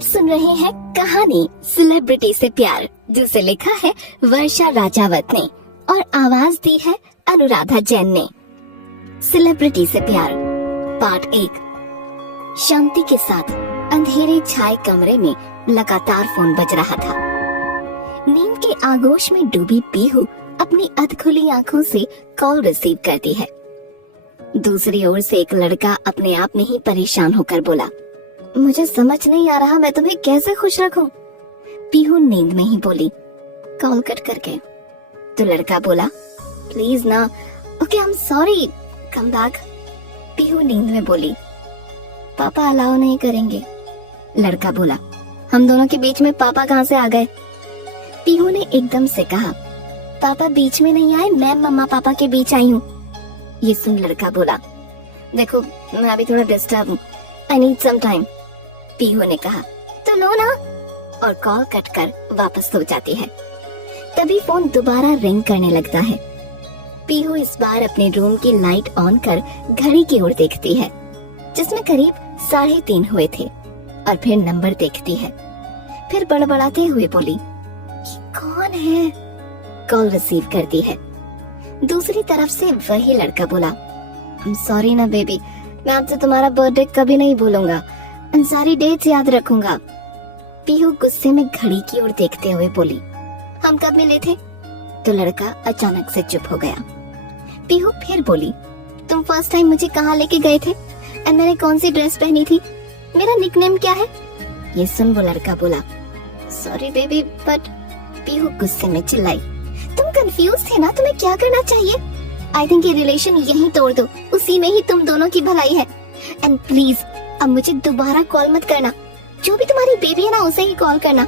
आप सुन रहे हैं कहानी सेलिब्रिटी से प्यार, जिसे लिखा है वर्षा राजावत ने और आवाज दी है अनुराधा जैन ने। सेलिब्रिटी से प्यार पार्ट 1। शांति के साथ अंधेरे छाए कमरे में लगातार फोन बज रहा था। नींद के आगोश में डूबी पीहू अपनी अधखुली आंखों से कॉल रिसीव करती है। दूसरी ओर से एक लड़का अपने आप में ही परेशान होकर बोला, मुझे समझ नहीं आ रहा मैं तुम्हें कैसे खुश रखूं। पीहू नींद में ही बोली, कॉल कट करके। तो लड़का बोला, प्लीज ना। Okay I am sorry, come back. Pihu नींद में बोली, पापा अलाउ नहीं करेंगे। लड़का बोला, हम दोनों के बीच में पापा कहाँ से आ गए। पीहू ने एकदम से कहा, पापा बीच में नहीं आए, मैं मम्मा पापा के बीच आई हूँ। ये सुन लड़का बोला, देखो मैं अभी थोड़ा डिस्टर्ब हूँ, I need some time. Pihu ने कहा, तो लो ना, और कॉल कट कर वापस सो जाती है। तभी फोन दोबारा रिंग करने लगता है। पीहू इस बार अपने रूम की लाइट ऑन कर घड़ी की ओर देखती है, जिसमें करीब 3:30 हुए थे, और फिर नंबर देखती है। फिर बड़बड़ाते हुए बोली, कौन है। कॉल रिसीव करती है। दूसरी तरफ से वही लड़का बोला, आई एम सॉरी ना बेबी, मैं आपसे तुम्हारा बर्थडे कभी नहीं भूलूंगा, सारी डेट्स याद रखूंगा। पीहू गुस्से में घड़ी की ओर देखते हुए बोली, हम कब मिले थे। तो लड़का अचानक से चुप हो गया। पीहू फिर बोली, तुम फर्स्ट टाइम मुझे कहाँ लेके गए थे और मैंने कौन सी ड्रेस पहनी थी, मेरा निकनेम क्या है। ये सुन वो लड़का बोला, सॉरी बेबी बट। पीहू गुस्से में चिल्लाई, तुम कंफ्यूज थे ना, तुम्हें क्या करना चाहिए। आई थिंक ये रिलेशन यहीं तोड़ दो, उसी में ही तुम दोनों की भलाई है। एंड प्लीज अब मुझे दोबारा कॉल मत करना, जो भी तुम्हारी बेबी है ना उसे ही कॉल करना।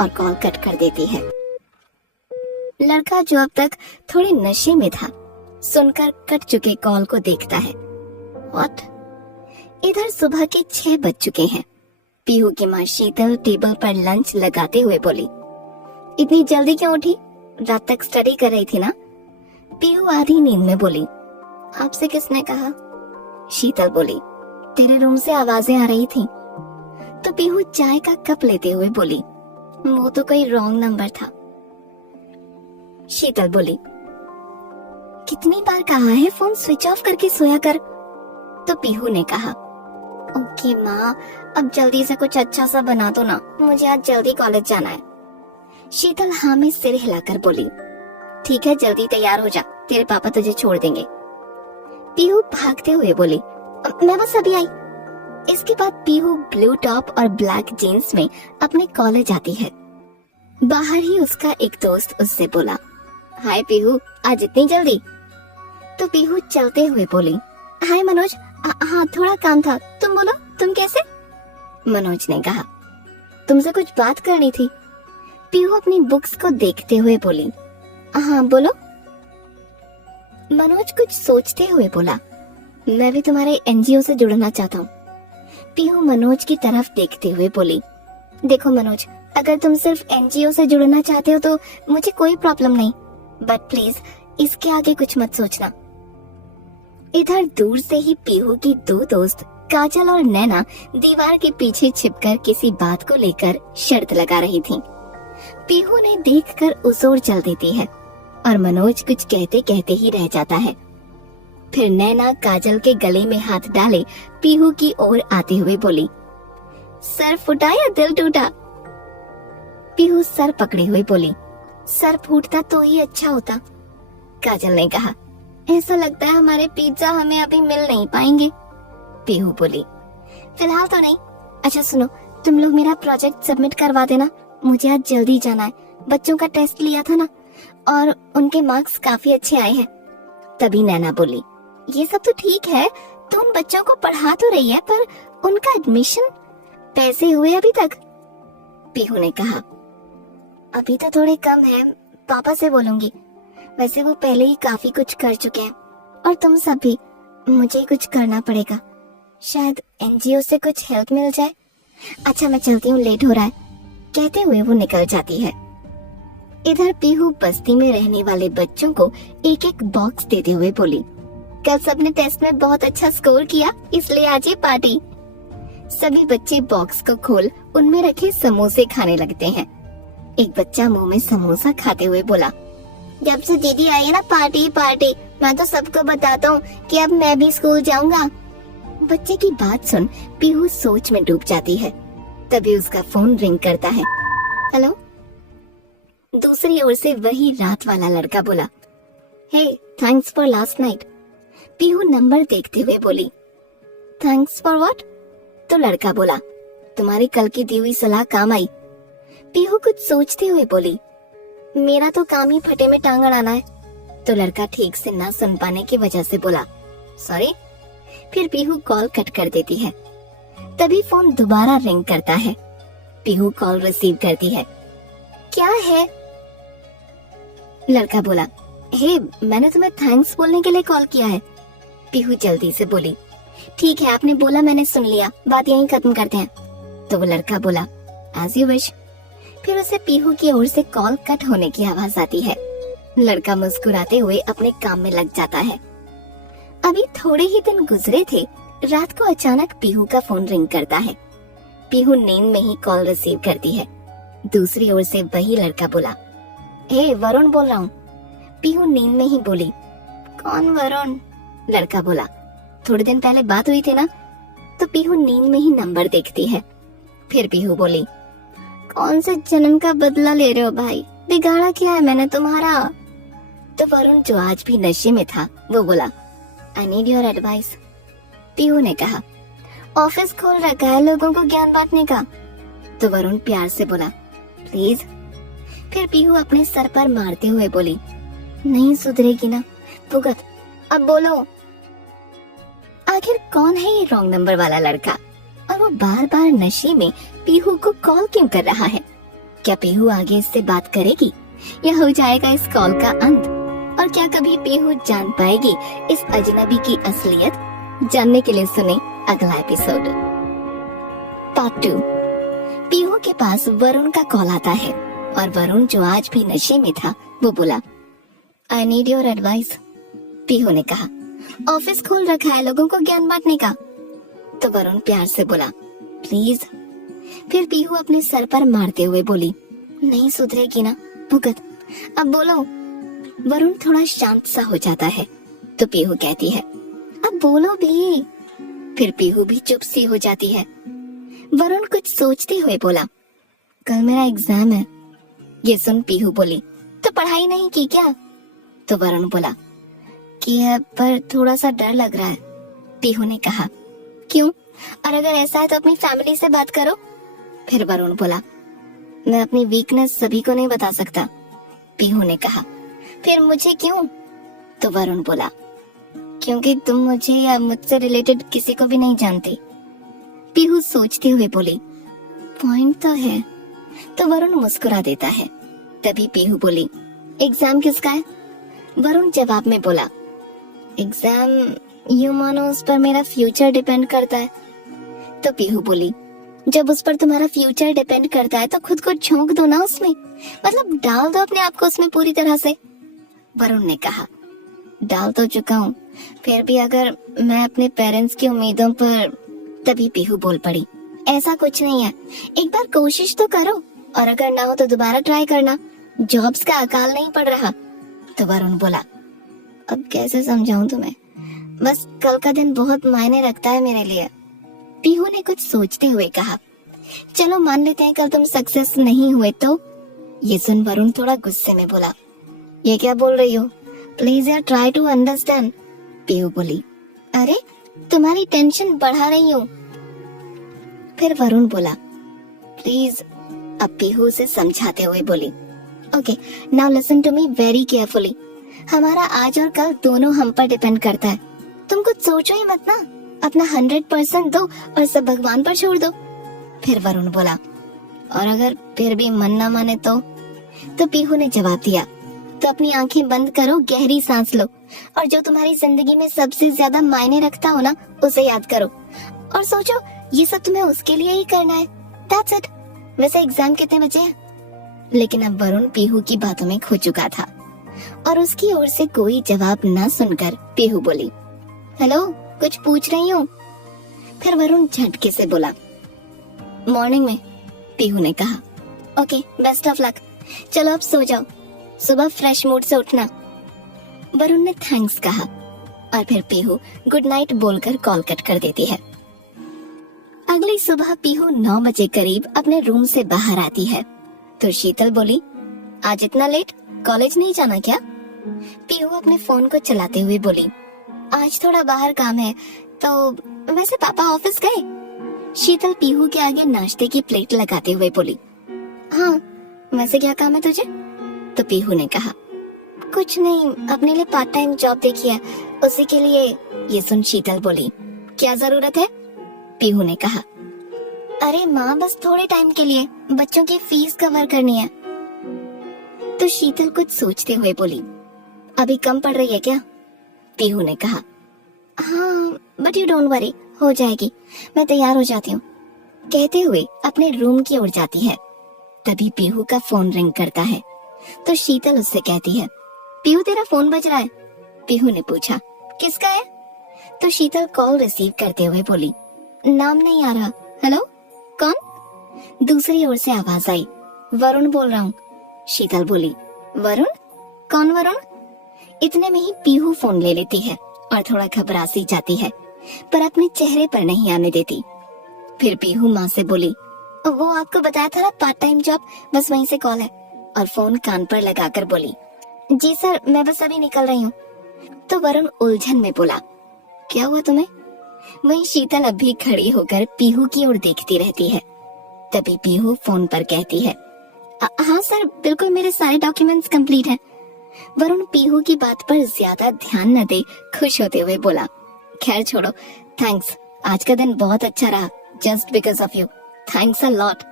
और कॉल कट कर देती है। लड़का जो अब तक थोड़े नशे में था, सुनकर कट चुके कॉल को देखता है। व्हाट? इधर सुबह के 6 बज चुके हैं। पीहू की माँ शीतल टेबल पर लंच लगाते हुए बोली, इतनी जल्दी क्यों उठी, रात तक स्टडी कर रही थी ना। पीहू आधी नींद में बोली, आपसे किसने कहा। शीतल बोली, तेरे रूम से आवाजें आ रही थी। तो पीहू चाय का कप लेते हुए बोली, वो तो कोई रॉन्ग नंबर था। शीतल बोली, कितनी बार कहा है फोन स्विच ऑफ करके सोया कर। तो पीहू ने कहा, ओके माँ, अब जल्दी से कुछ अच्छा सा बना दो ना, मुझे आज जल्दी कॉलेज जाना है। शीतल हाँ में सिर हिलाकर बोली, ठीक है जल्दी तैयार हो जा, तेरे पापा तुझे छोड़ देंगे। पीहू भागते हुए बोली, मैं बस अभी आई। इसके बाद पीहू ब्लू टॉप और ब्लैक जीन्स में अपने कॉलेज आती है। बाहर ही उसका एक दोस्त उससे बोला, हाय पीहू, आज इतनी जल्दी। तो पीहू चलते हुए बोली, हाय मनोज, हाँ थोड़ा काम था, तुम बोलो तुम कैसे। मनोज ने कहा, तुमसे कुछ बात करनी थी। पीहू अपनी बुक्स को देखते हुए बोली, हाँ बोलो। मनोज कुछ सोचते हुए बोला, मैं भी तुम्हारे एनजीओ से जुड़ना चाहता हूँ। पीहू मनोज की तरफ देखते हुए बोली, देखो मनोज, अगर तुम सिर्फ एनजीओ से जुड़ना चाहते हो तो मुझे कोई प्रॉब्लम नहीं, बट प्लीज इसके आगे कुछ मत सोचना। इधर दूर से ही पीहू की 2 दोस्त काजल और नैना दीवार के पीछे छिपकर किसी बात को लेकर शर्त लगा रही थीं। पीहू ने देखकर उस ओर चल देती है और मनोज कुछ कहते कहते ही रह जाता है। फिर नैना काजल के गले में हाथ डाले पीहू की ओर आते हुए बोली, सर फूटा या दिल टूटा। पीहू सर पकड़े हुए बोली, सर फूटता तो ही अच्छा होता। काजल ने कहा, ऐसा लगता है हमारे पिज्जा हमें अभी मिल नहीं पाएंगे। पीहू बोली, फिलहाल तो नहीं। अच्छा सुनो, तुम लोग मेरा प्रोजेक्ट सबमिट करवा देना, मुझे आज जल्दी जाना है। बच्चों का टेस्ट लिया था ना, और उनके मार्क्स काफी अच्छे आए हैं। तभी नैना बोली, ये सब तो ठीक है, तो उन बच्चों को पढ़ा तो रही है, पर उनका एडमिशन पैसे हुए अभी तक। पीहू ने कहा, अभी तो थोड़े कम है, पापा से बोलूंगी। वैसे वो पहले ही काफी कुछ कर चुके हैं, और तुम सब भी, मुझे कुछ करना पड़ेगा, शायद एनजीओ से कुछ हेल्प मिल जाए। अच्छा मैं चलती हूँ, लेट हो रहा है। कहते हुए वो निकल जाती है। इधर पीहू बस्ती में रहने वाले बच्चों को एक एक बॉक्स देते हुए बोली, कल सबने टेस्ट में बहुत अच्छा स्कोर किया, इसलिए आज ये पार्टी। सभी बच्चे बॉक्स को खोल उनमें रखे समोसे खाने लगते हैं। एक बच्चा मुंह में समोसा खाते हुए बोला, जब से दीदी आई है ना पार्टी पार्टी, मैं तो सबको बताता हूँ कि अब मैं भी स्कूल जाऊंगा। बच्चे की बात सुन पीहू सोच में डूब जाती है। तभी उसका फोन रिंग करता है। हेलो। दूसरी ओर से वही रात वाला लड़का बोला, hey thanks for last night. Pihu नंबर देखते हुए बोली, थैंक्स फॉर व्हाट? तो लड़का बोला, तुम्हारी कल की दी हुई सलाह काम आई। पीहू कुछ सोचते हुए बोली, मेरा तो काम ही फटे में टांग अड़ाना है। तो लड़का ठीक से ना सुन पाने की वजह से बोला, सॉरी। फिर पीहू कॉल कट कर देती है। तभी फोन दोबारा रिंग करता है। पीहू कॉल रिसीव करती है। क्या है? लड़का बोला, हे मैंने तुम्हें थैंक्स बोलने के लिए कॉल किया है। पीहू जल्दी से बोली, ठीक है आपने बोला मैंने सुन लिया, बात यहीं खत्म करते हैं। तो वो लड़का बोला, एज यू विश। फिर उसे पीहू की ओर से कॉल कट होने की आवाज आती है। लड़का मुस्कुराते हुए अपने काम में लग जाता है। अभी थोड़े ही दिन गुजरे थे, रात को अचानक पीहू का फोन रिंग करता है। पीहू नींद में ही कॉल रिसीव करती है। दूसरी ओर से वही लड़का बोला, हे वरुण बोल रहा हूँ। पीहू नींद में ही बोली, कौन वरुण? लड़का बोला, थोड़े दिन पहले बात हुई थी ना। तो पीहू नींद में ही नंबर देखती है। फिर पीहू बोली, कौन से जन्म का बदला ले रहे हो भाई, बिगाड़ा क्या है मैंने तुम्हारा? तो वरुण जो आज भी नशे में था वो बोला, I need your advice. Pihu ने कहा, ऑफिस खोल रखा है लोगों को ज्ञान बांटने का। तो वरुण प्यार से बोला, प्लीज। फिर पीहू अपने सर पर मारते हुए बोली, नहीं सुधरेगी ना भुगत, अब बोलो। आखिर कौन है ये रॉन्ग नंबर वाला लड़का और वो बार बार नशे में पीहू को कॉल क्यों कर रहा है? क्या पीहू आगे इससे बात करेगी या हो जाएगा इस कॉल का अंत? और क्या कभी पीहू जान पाएगी इस अजनबी की असलियत? जानने के लिए सुने अगला एपिसोड। पार्ट 2। पीहू के पास वरुण का कॉल आता है और वरुण जो आज भी नशे में था वो बोला, I need your advice. Pihu ने कहा, ऑफिस खोल रखा है लोगों को ज्ञान बांटने का। तो वरुण प्यार से बोला, प्लीज। फिर पीहू अपने सर पर मारते हुए बोली, नहीं सुधरेगी ना भुगत, अब बोलो। वरुण थोड़ा शांत सा हो जाता है। तो पीहू कहती है, अब बोलो भी। फिर पीहू भी चुप सी हो जाती है। वरुण कुछ सोचते हुए बोला, कल मेरा एग्जाम है। ये सुन पीहू बोली, तो पढ़ाई नहीं की क्या? तो वरुण बोला, की है पर थोड़ा सा डर लग रहा है। पीहू ने कहा, क्यों? और अगर ऐसा है तो अपनी फैमिली से बात करो। फिर वरुण बोला, मैं अपनी वीकनेस सभी को नहीं बता सकता। पीहू ने कहा, फिर मुझे क्यों? तो वरुण बोला, क्योंकि तुम मुझे या मुझसे रिलेटेड किसी को भी नहीं जानती। पीहू सोचते हुए बोली, पॉइंट तो है। तो वरुण मुस्कुरा देता है। तभी पीहू बोली, एग्जाम किसका है? वरुण जवाब में बोला, एग्जाम यूं मानो उस पर मेरा फ्यूचर डिपेंड करता है। तो पीहू बोली, जब उस पर तुम्हारा फ्यूचर डिपेंड करता है तो खुद को झोंक दो ना उसमें, मतलब डाल दो अपने आप को उसमें पूरी तरह से। वरुण ने कहा, डाल तो चुका हूँ, फिर भी अगर मैं अपने पेरेंट्स की उम्मीदों पर। तभी पीहू बोल पड़ी, ऐसा कुछ नहीं है, एक बार कोशिश तो करो और अगर ना हो तो दोबारा ट्राई करना, जॉब्स का अकाल नहीं पड़ रहा। तो वरुण बोला, अब कैसे समझाऊं तुम्हें, बस कल का दिन बहुत मायने रखता है मेरे लिए। पीहू ने कुछ सोचते हुए कहा, चलो मान लेते हैं कल तुम सक्सेस नहीं हुए तो। ये सुन वरुण थोड़ा गुस्से में बोला, ये क्या बोल रही हो, प्लीज यार ट्राई टू अंडरस्टैंड। पीहू बोली, अरे तुम्हारी टेंशन बढ़ा रही हूँ। फिर वरुण बोला, प्लीज। अब पीहू से समझाते हुए बोली, okay now listen to me very carefully, हमारा आज और कल दोनों हम पर डिपेंड करता है। तुम कुछ सोचो ही मत ना, अपना 100% दो और सब भगवान पर छोड़ दो। फिर वरुण बोला, और अगर फिर भी मन ना माने तो पीहू ने जवाब दिया, तो अपनी आंखें बंद करो, गहरी सांस लो और जो तुम्हारी जिंदगी में सबसे ज्यादा मायने रखता हो ना उसे याद करो और सोचो ये सब तुम्हें उसके लिए ही करना है। That's it। वैसे एग्जाम कितने बचे हैं? लेकिन अब वरुण पीहू की बातों में खो चुका था और उसकी ओर से कोई जवाब न सुनकर पीहू बोली, हेलो कुछ पूछ रही हूँ। फिर वरुण झटके से बोला, मॉर्निंग में। पीहू ने कहा, ओके बेस्ट ऑफ लक, चलो अब सो जाओ, सुबह फ्रेश मूड से उठना। वरुण ने थैंक्स कहा और फिर पीहू गुड नाइट बोलकर कॉल कट कर देती है। अगली सुबह पीहू 9 बजे करीब अपने रूम से बाहर आती है तो शीतल बोली, आज इतना लेट, कॉलेज नहीं जाना क्या? पीहू अपने फोन को चलाते हुए बोली, आज थोड़ा बाहर काम है, तो वैसे पापा ऑफिस गए। शीतल पीहू के आगे नाश्ते की प्लेट लगाते हुए बोली, हाँ वैसे क्या काम है तुझे? तो पीहू ने कहा, कुछ नहीं, अपने लिए पार्ट टाइम जॉब देखी है, उसी के लिए। ये सुन शीतल बोली, क्या जरूरत है? पीहू ने कहा, अरे माँ बस थोड़े टाइम के लिए, बच्चों की फीस कवर करनी है। तो शीतल कुछ सोचते हुए बोली, अभी कम पड़ रही है क्या? पीहू ने कहा, हाँ बट यू डोंट वरी, हो जाएगी, मैं तैयार हो जाती हूँ। कहते हुए अपने रूम की ओर जाती है। तभी पीहू का फोन रिंग करता है तो शीतल उससे कहती है, पीहू तेरा फोन बज रहा है। पीहू ने पूछा, किसका है? तो शीतल कॉल रिसीव करते हुए बोली, नाम नहीं आ रहा। हेलो कौन? दूसरी ओर से आवाज आई, वरुण बोल रहा हूँ। शीतल बोली, वरुण? कौन वरुण? इतने में ही पीहू फोन ले लेती है और थोड़ा घबरा सी जाती है पर अपने चेहरे पर नहीं आने देती। फिर पीहू माँ से बोली, वो आपको बताया था ना पार्ट टाइम जॉब, बस वहीं से कॉल है। और फोन कान पर लगाकर बोली, जी सर मैं बस अभी निकल रही हूँ। तो वरुण उलझन में बोला, क्या हुआ तुम्हें? वहीं शीतल अभी खड़ी होकर पीहू की ओर देखती रहती है। तभी पीहू फोन पर कहती है, हाँ सर बिल्कुल, मेरे सारे डॉक्यूमेंट्स कंप्लीट हैं। वरुण पीहू की बात पर ज्यादा ध्यान न दे खुश होते हुए बोला, खैर छोड़ो, थैंक्स, आज का दिन बहुत अच्छा रहा, just because of you, thanks a lot.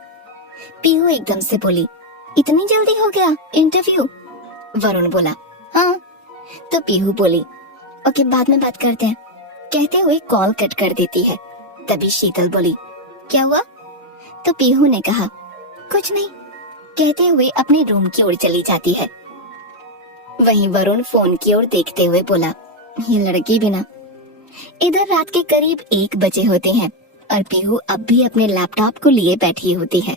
Pihu एकदम से बोली, इतनी जल्दी हो गया इंटरव्यू? वरुण बोला, हाँ। तो पीहू बोली, ओके बाद में बात करते हैं। कहते हुए कॉल कट कर देती है। तभी शीतल बोली, क्या हुआ? तो पीहू ने कहा, कुछ नहीं, कहते हुए अपने रूम की ओर चली जाती है। वहीं वरुण फोन की ओर देखते हुए बोला, ये लड़की भी ना। इधर रात के करीब 1 बजे होते हैं और पीहू अब भी अपने लैपटॉप को लिए बैठी होती है।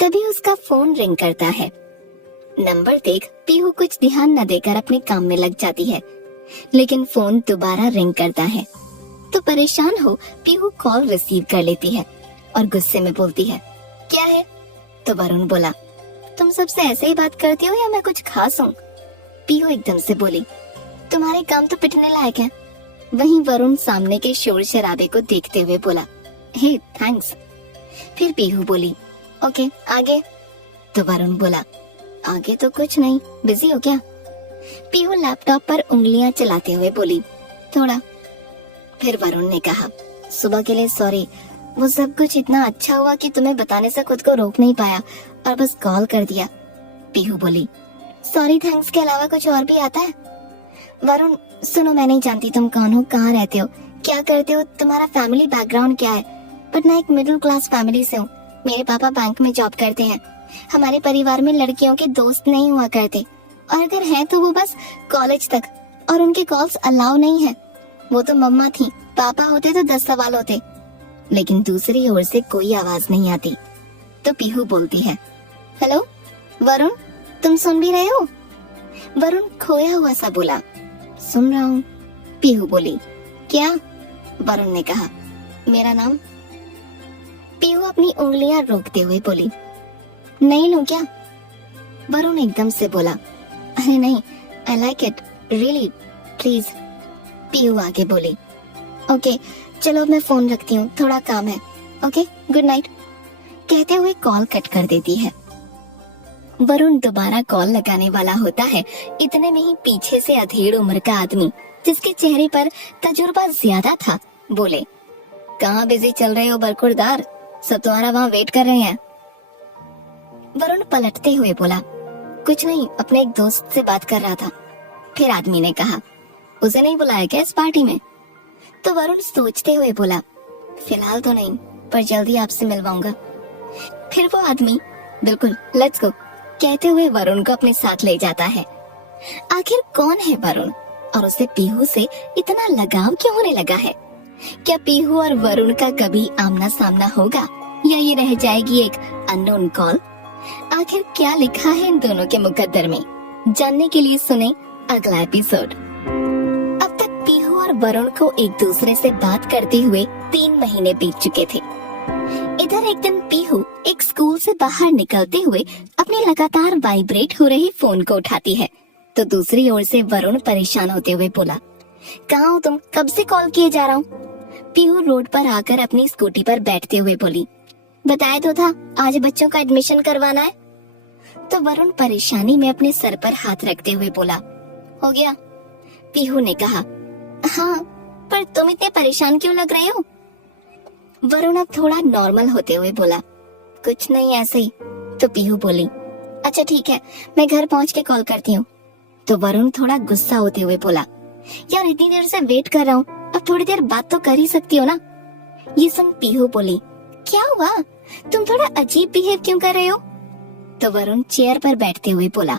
तभी उसका फोन रिंग करता है। नंबर देख पीहू कुछ ध्यान न देकर अपने काम में लग जाती है, लेकिन फोन दोबारा रिंग करता है तो परेशान हो पीहू कॉल रिसीव कर लेती है और गुस्से में बोलती है, क्या है? तो वरुण बोला, तुम सबसे ऐसे ही बात करती हो या मैं कुछ खास हूँ? पीहू एकदम से बोली, तुम्हारे काम तो पिटने लायक है। वहीं वरुण सामने के शोर शराबे को देखते हुए बोला, हे थैंक्स। फिर पीहू बोली, ओके आगे? तो वरुण बोला, आगे तो कुछ नहीं, बिजी हो क्या? पीहू लैपटॉप पर उंगलियां चलाते हुए बोली, थोड़ा। फिर वरुण ने कहा, सुबह के लिए सॉरी, वो सब कुछ इतना अच्छा हुआ कि तुम्हें बताने से खुद को रोक नहीं पाया और बस कॉल कर दिया। पीहू बोली, सॉरी थैंक्स के अलावा कुछ और भी आता है? वरुण, सुनो मैं नहीं जानती तुम कौन हो, कहाँ रहते हो, क्या करते हो, तुम्हारा फैमिली बैकग्राउंड क्या है, बट मैं एक मिडिल क्लास फैमिली से हूँ। मेरे पापा बैंक में जॉब करते हैं। हमारे परिवार में लड़कियों के दोस्त नहीं हुआ करते, और अगर हैं तो वो बस कॉलेज तक, और उनके कॉल्स अलाउ नहीं है। वो तो मम्मा थी, पापा होते तो 10 सवाल होते। लेकिन दूसरी ओर से कोई आवाज नहीं आती। तो पीहू बोलती है, हेलो वरुण, तुम सुन भी रहे हो? वरुण खोया हुआ सा बोला, सुन रहा हूँ। पीहू बोली, क्या? वरुण ने कहा, मेरा नाम। पीहू अपनी उंगलियां रोकते हुए बोली, नहीं लूं क्या? वरुण एकदम से बोला, अरे नहीं, I like it really, please. Pihu आगे बोली, ओके चलो मैं फोन रखती हूँ, थोड़ा काम है, ओके गुड नाइट। कहते हुए कॉल कट कर देती है। वरुण दोबारा कॉल लगाने वाला होता है, इतने में ही पीछे से अधेड़ उम्र का आदमी, जिसके चेहरे पर तजुर्बा ज्यादा था, बोले, कहाँ बिजी चल रहे हो बरकुरदार, सब तुम्हारा वहाँ वेट कर रहे हैं। वरुण पलटते हुए बोला, कुछ नहीं, अपने एक दोस्त से बात कर रहा था। फिर आदमी ने कहा, उसे नहीं बुलाया क्या इस पार्टी में? तो वरुण सोचते हुए बोला, फिलहाल तो नहीं, पर जल्दी आपसे मिलवाऊंगा। फिर वो आदमी, बिल्कुल लेट्स गो, कहते हुए वरुण को अपने साथ ले जाता है। आखिर कौन है वरुण और उसे पीहू से इतना लगाव क्यों होने लगा है? क्या पीहू और वरुण का कभी आमना सामना होगा या ये रह जाएगी एक अननोन कॉल? आखिर क्या लिखा है इन दोनों के मुकद्दर में, जानने के लिए सुने अगला एपिसोड। अब तक पीहू और वरुण को एक दूसरे से बात करते हुए 3 महीने बीत चुके थे। इधर एक दिन पीहू एक स्कूल से बाहर निकलते हुए अपने लगातार वाइब्रेट हो रहे फोन को उठाती है, तो दूसरी ओर से वरुण परेशान होते हुए बोला, कहाँ हो तुम, कब से कॉल किए जा रहा हूँ। पीहू रोड पर आकर अपनी स्कूटी पर बैठते हुए बोली, बताया तो था आज बच्चों का एडमिशन करवाना है। तो वरुण परेशानी में अपने सर पर हाथ रखते हुए बोला, हो गया। पीहू ने कहा, हाँ पर तुम इतने परेशान क्यों लग रहे हो। वरुण अब थोड़ा नॉर्मल होते हुए बोला, कुछ नहीं ऐसे ही। तो पीहू बोली, अच्छा ठीक है, मैं घर पहुंच के कॉल करती हूँ। तो वरुण थोड़ा गुस्सा होते हुए बोला, यार इतनी देर से वेट कर रहा हूँ, अब थोड़ी देर बात तो कर ही सकती हो ना। ये सुन पीहू बोली, क्या हुआ, तुम थोड़ा अजीब बिहेव क्यों कर रहे हो। तो वरुण चेयर पर बैठते हुए बोला,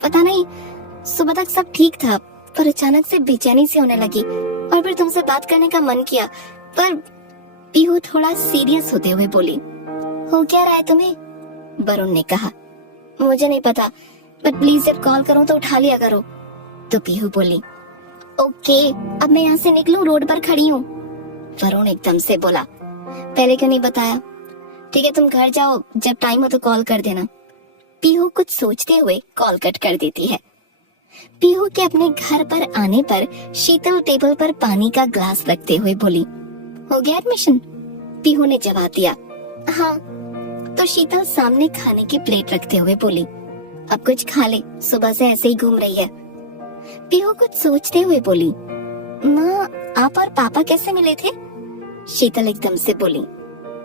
पता नहीं, सुबह तक सब ठीक था पर अचानक से बेचैनी सी होने लगी और फिर तुमसे बात करने का मन किया। पर पीहू थोड़ा सीरियस होते हुए बोली, हो क्या रहा है तुम्हें। वरुण ने कहा, मुझे नहीं पता, बट प्लीज जब कॉल करूं तो उठा लिया करो। तो पीहू बोली, ओके अब मैं यहाँ से निकलूं, रोड पर खड़ी हूँ। वरुण एकदम से बोला, पहले क्यों नहीं बताया। ठीक है तुम घर जाओ, जब टाइम हो तो कॉल कर देना। पीहू कुछ सोचते हुए कॉल कट कर देती है। पीहू के अपने घर पर आने पर शीतल टेबल पर पानी का ग्लास रखते हुए बोली, हो गया एडमिशन। पीहू ने जवाब दिया, हाँ। तो शीतल सामने खाने की प्लेट रखते हुए बोली, अब कुछ खा ले, सुबह से ऐसे ही घूम रही है। पीहू कुछ सोचते हुए बोली, माँ आप और पापा कैसे मिले थे। शीतल एकदम से बोली,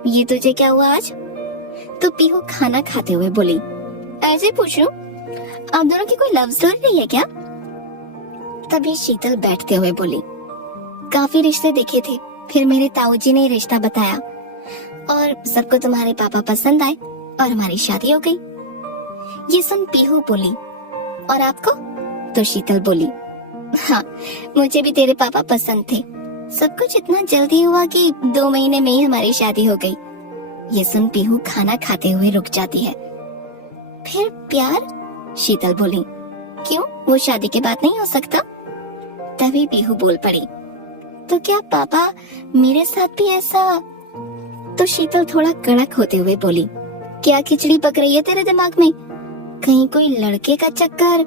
ये तुझे क्या हुआ आज। तो पीहू खाना खाते हुए बोली, ऐसे पूछ लूं, आप दोनों की कोई लव स्टोरी नहीं है क्या। तभी शीतल बैठते हुए बोली, काफी रिश्ते देखे थे, फिर मेरे ताऊजी ने रिश्ता बताया और सबको तुम्हारे पापा पसंद आए और हमारी शादी हो गई। ये सुन पीहू बोली, और आपको। तो शीतल बोली, हाँ मुझे भी तेरे पापा पसंद थे, सब कुछ इतना जल्दी हुआ कि 2 महीने में ही हमारी शादी हो गई। ये सुन पीहू खाना खाते हुए रुक जाती है। फिर प्यार। शीतल बोली, क्यों, वो शादी के बाद नहीं हो सकता। तभी पीहू बोल पड़ी, तो क्या पापा मेरे साथ भी ऐसा। तो शीतल थोड़ा कड़क होते हुए बोली, क्या खिचड़ी पक रही है तेरे दिमाग में, कहीं कोई लड़के का चक्कर।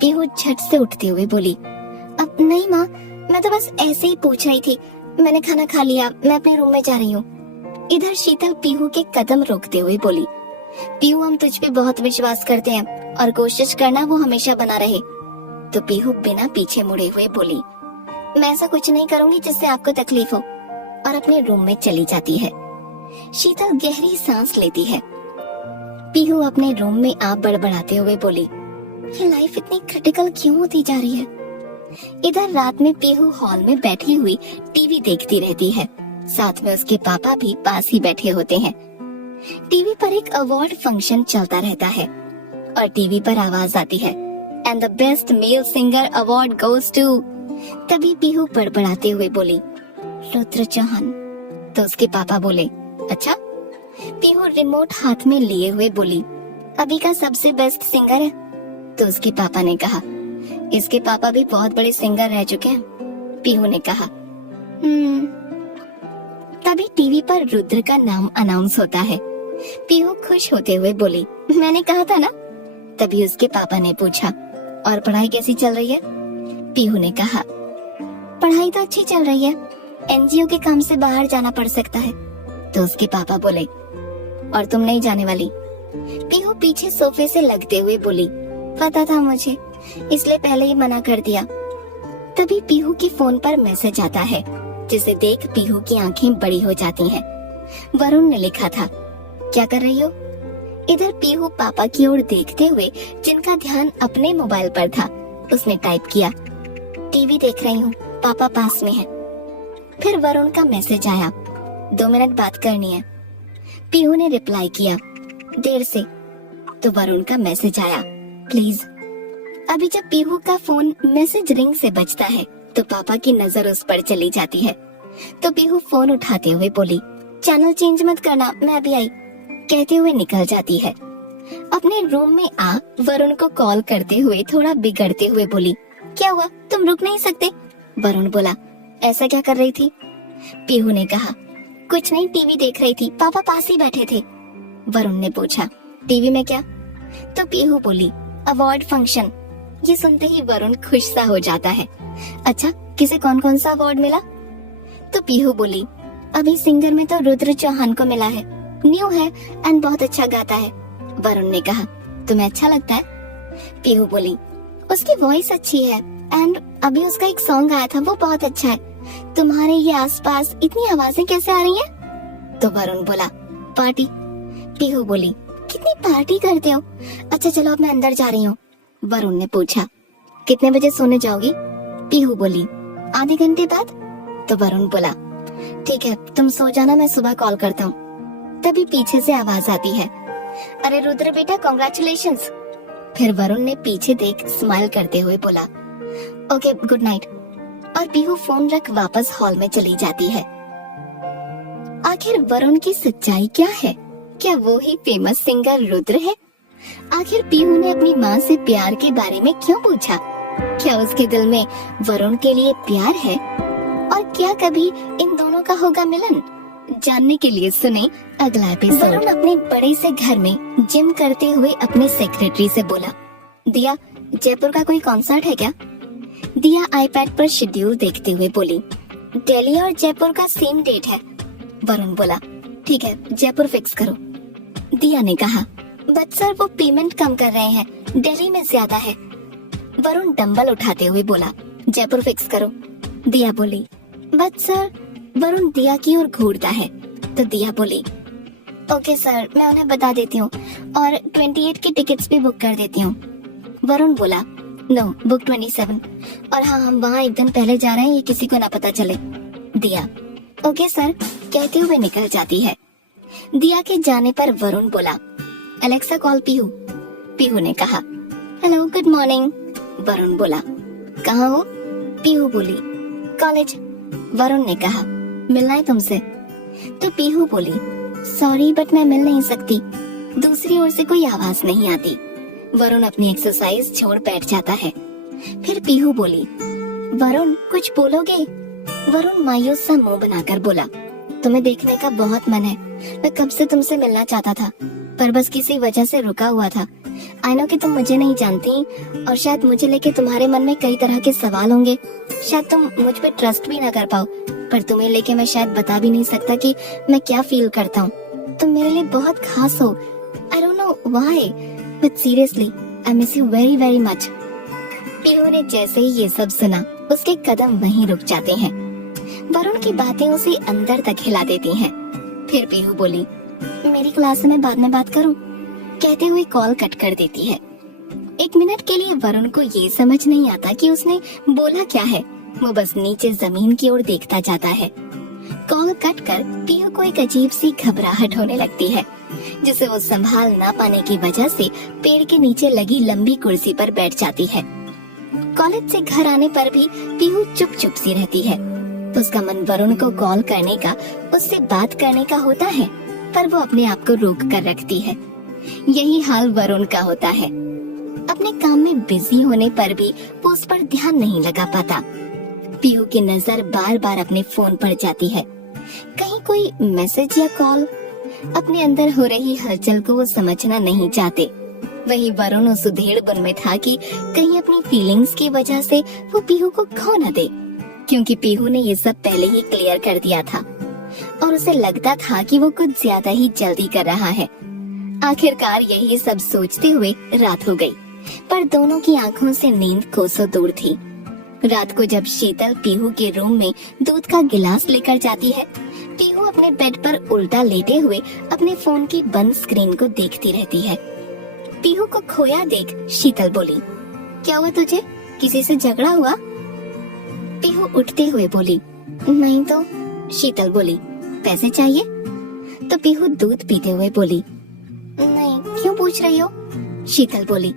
पीहू झट से उठते हुए बोली, अब नहीं माँ, मैं तो बस ऐसे ही पूछ रही थी, मैंने खाना खा लिया, मैं अपने रूम में जा रही हूँ। इधर शीतल पीहू के कदम रोकते हुए बोली, पीहू हम तुझ पे बहुत विश्वास करते हैं और कोशिश करना वो हमेशा बना रहे। तो पीहू बिना पीछे मुड़े हुए बोली, मैं ऐसा कुछ नहीं करूंगी जिससे आपको तकलीफ हो, और अपने रूम में चली जाती है। शीतल गहरी सांस लेती है। पीहू अपने रूम में आप बड़बड़ाते हुए बोली, ये लाइफ इतनी क्रिटिकल क्यों होती जा रही है। इधर रात में पीहू हॉल में बैठी हुई टीवी देखती रहती है, साथ में उसके पापा भी पास ही बैठे होते हैं। टीवी पर एक अवार्ड फंक्शन चलता रहता है और टीवी पर आवाज आती है, and the best male singer award goes to. तभी पीहू बड़बड़ाते हुए बोली, रुद्र चौहान। तो उसके पापा बोले, अच्छा। पीहू रिमोट हाथ में लिए हुए बोली, अभी का सबसे बेस्ट सिंगर है। तो उसके पापा ने कहा, इसके पापा भी बहुत बड़े सिंगर रह चुके हैं। पीहू ने कहा, तभी टीवी पर रुद्र का नाम अनाउंस होता है। पीहू खुश होते हुए बोली, मैंने कहा था ना। तभी उसके पापा ने पूछा, और पढ़ाई कैसी चल रही है। पीहू ने कहा, पढ़ाई तो अच्छी चल रही है, एनजीओ के काम से बाहर जाना पड़ सकता है। तो उसके पापा बोले, और तुम नहीं जाने वाली। पीहू पीछे सोफे से लगते हुए बोली, पता था मुझे, इसलिए पहले ही मना कर दिया। तभी पीहू के फोन पर मैसेज आता है, जिसे देख पीहू की आंखें बड़ी हो जाती हैं। वरुण ने लिखा था, क्या कर रही हो। इधर पीहू पापा की ओर देखते हुए, जिनका ध्यान अपने मोबाइल पर था, उसने टाइप किया, टीवी देख रही हूँ, पापा पास में है। फिर वरुण का मैसेज आया, 2 मिनट बात करनी है। पीहू ने रिप्लाई किया, देर से। तो वरुण का मैसेज आया, प्लीज। अभी जब पीहू का फोन मैसेज रिंग से बजता है, तो पापा की नजर उस पर चली जाती है। तो पीहू फोन उठाते हुए बोली, चैनल चेंज मत करना, मैं अभी आई, कहते हुए निकल जाती है। अपने रूम में आ वरुण को कॉल करते हुए थोड़ा बिगड़ते हुए बोली, क्या हुआ, तुम रुक नहीं सकते? वरुण बोला, ऐसा क्या कर रही थी? पीहू ने कहा, कुछ नहीं, टीवी देख रही थी, पापा पास ही बैठे थे। वरुण ने पूछा, टीवी में क्या? तो पीहू बोली, अवार्ड फंक्शन। ये सुनते ही वरुण खुश सा हो जाता है। अच्छा, किसे कौन कौन सा अवार्ड मिला? तो पीहू बोली, अभी सिंगर में तो रुद्र चौहान को मिला है, न्यू है एंड बहुत अच्छा गाता है। वरुण ने कहा, तुम्हें अच्छा लगता है? पीहू बोली, उसकी वॉइस अच्छी है एंड अभी उसका एक सॉन्ग आया था, वो बहुत अच्छा है। तुम्हारे ये आसपास इतनी आवाजें कैसे आ रही हैं? तो वरुण बोला, पार्टी। पीहू बोली, कितनी पार्टी करते हो? अच्छा चलो अब मैं अंदर जा रही हूँ। वरुण ने पूछा, कितने बजे सोने जाओगी? पीहू बोली, आधे घंटे बाद। तो वरुण बोला, ठीक है, तुम सो जाना, मैं सुबह कॉल करता हूँ। तभी पीछे से आवाज आती है, अरे रुद्र बेटा, कांग्रेचुलेशंस। फिर वरुण ने पीछे देख स्माइल करते हुए बोला, ओके गुड नाइट, और पीहू फोन रख वापस हॉल में चली जाती है। आखिर वरुण की सच्चाई क्या है? क्या वो ही फेमस सिंगर रुद्र है? आखिर पीहू ने अपनी माँ से प्यार के बारे में क्यों पूछा? क्या उसके दिल में वरुण के लिए प्यार है? और क्या कभी इन दोनों का होगा मिलन? जानने के लिए सुने अगला एपिसोड। वरुण अपने बड़े से घर में जिम करते हुए अपने सेक्रेटरी से बोला, दिया, जयपुर का कोई कॉन्सर्ट है क्या? दिया आईपैड पर शेड्यूल देखते हुए बोली, दिल्ली और जयपुर का सेम डेट है। वरुण बोला, ठीक है, जयपुर फिक्स करो। दिया ने कहा, बट सर वो पेमेंट कम कर रहे हैं, दिल्ली में ज्यादा है। वरुण डंबल उठाते हुए बोला, जयपुर फिक्स करो। दिया बोली, बट सर। वरुण दिया की ओर घूरता है तो दिया बोली, ओके सर, मैं उन्हें बता देती हूँ और 28 की टिकट्स भी बुक कर देती हूँ। वरुण बोला, नो, बुक 27, और हाँ, हम वहाँ एक दिन पहले जा रहे हैं, ये किसी को ना पता चले। दिया, ओके सर, कहते हुए निकल जाती है। दिया के जाने पर वरुण बोला, अलेक्सा कॉल पीहू। पीहू ने कहा, हेलो गुड मॉर्निंग। वरुण बोला, कहाँ हो? पीहू बोली, कॉलेज। वरुण ने कहा, मिलना है तुमसे। तो पीहू बोली, सॉरी बट मैं मिल नहीं सकती। दूसरी ओर से कोई आवाज नहीं आती। वरुण अपनी एक्सरसाइज छोड़ बैठ जाता है। फिर पीहू बोली, वरुण कुछ बोलोगे? वरुण मायूस सा मुंह बनाकर बोला, तुम्हें देखने का बहुत मन है, मैं कब से तुमसे मिलना चाहता था, पर बस किसी वजह से रुका हुआ था। आई नो कि तुम मुझे नहीं जानती और शायद मुझे लेके तुम्हारे मन में कई तरह के सवाल होंगे। शायद तुम मुझ पे ट्रस्ट भी ना कर पाओ, पर तुम्हें लेके मैं शायद बता भी नहीं सकता कि मैं क्या फील करता हूँ। तुम मेरे लिए बहुत खास हो। I don't know why, but seriously I miss you very very much. Pihu ने जैसे ही ये सब सुना, उसके कदम वहीं रुक जाते हैं। वरुण की बातें उसे अंदर तक हिला देती हैं। फिर पीहू बोली, मेरी क्लास में बाद में बात करूं? कहते हुए कॉल कट कर देती है। 1 मिनट के लिए वरुण को ये समझ नहीं आता कि उसने बोला क्या है। वो बस नीचे जमीन की ओर देखता जाता है। कॉल कट कर पीहू को एक अजीब सी घबराहट होने लगती है, जिसे वो संभाल ना पाने की वजह से पेड़ के नीचे लगी लंबी कुर्सी पर बैठ जाती है। कॉलेज से घर आने पर भी पीहू चुप चुप सी रहती है। तो उसका मन वरुण को कॉल करने का, उससे बात करने का होता है, पर वो अपने आप को रोक कर रखती है। यही हाल वरुण का होता है। अपने काम में बिजी होने पर भी वो उस पर ध्यान नहीं लगा पाता। पीहू की नजर बार बार अपने फोन पर जाती है। कहीं कोई मैसेज या कॉल। अपने अंदर हो रही हलचल को वो समझना नहीं चाहते। वही वरुण उस उधेड़बुन में था कि कहीं अपनी फीलिंग्स की वजह से वो पीहू को खो न दे, क्योंकि पीहू ने ये सब पहले ही क्लियर कर दिया था और उसे लगता था कि वो कुछ ज्यादा ही जल्दी कर रहा है। आखिरकार यही सब सोचते हुए रात हो गई, पर दोनों की आंखों से नींद कोसों दूर थी। रात को जब शीतल पीहू के रूम में दूध का गिलास लेकर जाती है, पीहू अपने बेड पर उल्टा लेटे हुए अपने फोन की बंद स्क्रीन को देखती रहती है। पीहू को खोया देख शीतल बोली, क्या हुआ तुझे, किसी से झगड़ा हुआ? पीहू उठते हुए बोली, नहीं तो। शीतल बोली, पैसे चाहिए? तो पीहू दूध पीते हुए बोली, नहीं, क्यों पूछ रही हो? शीतल बोली,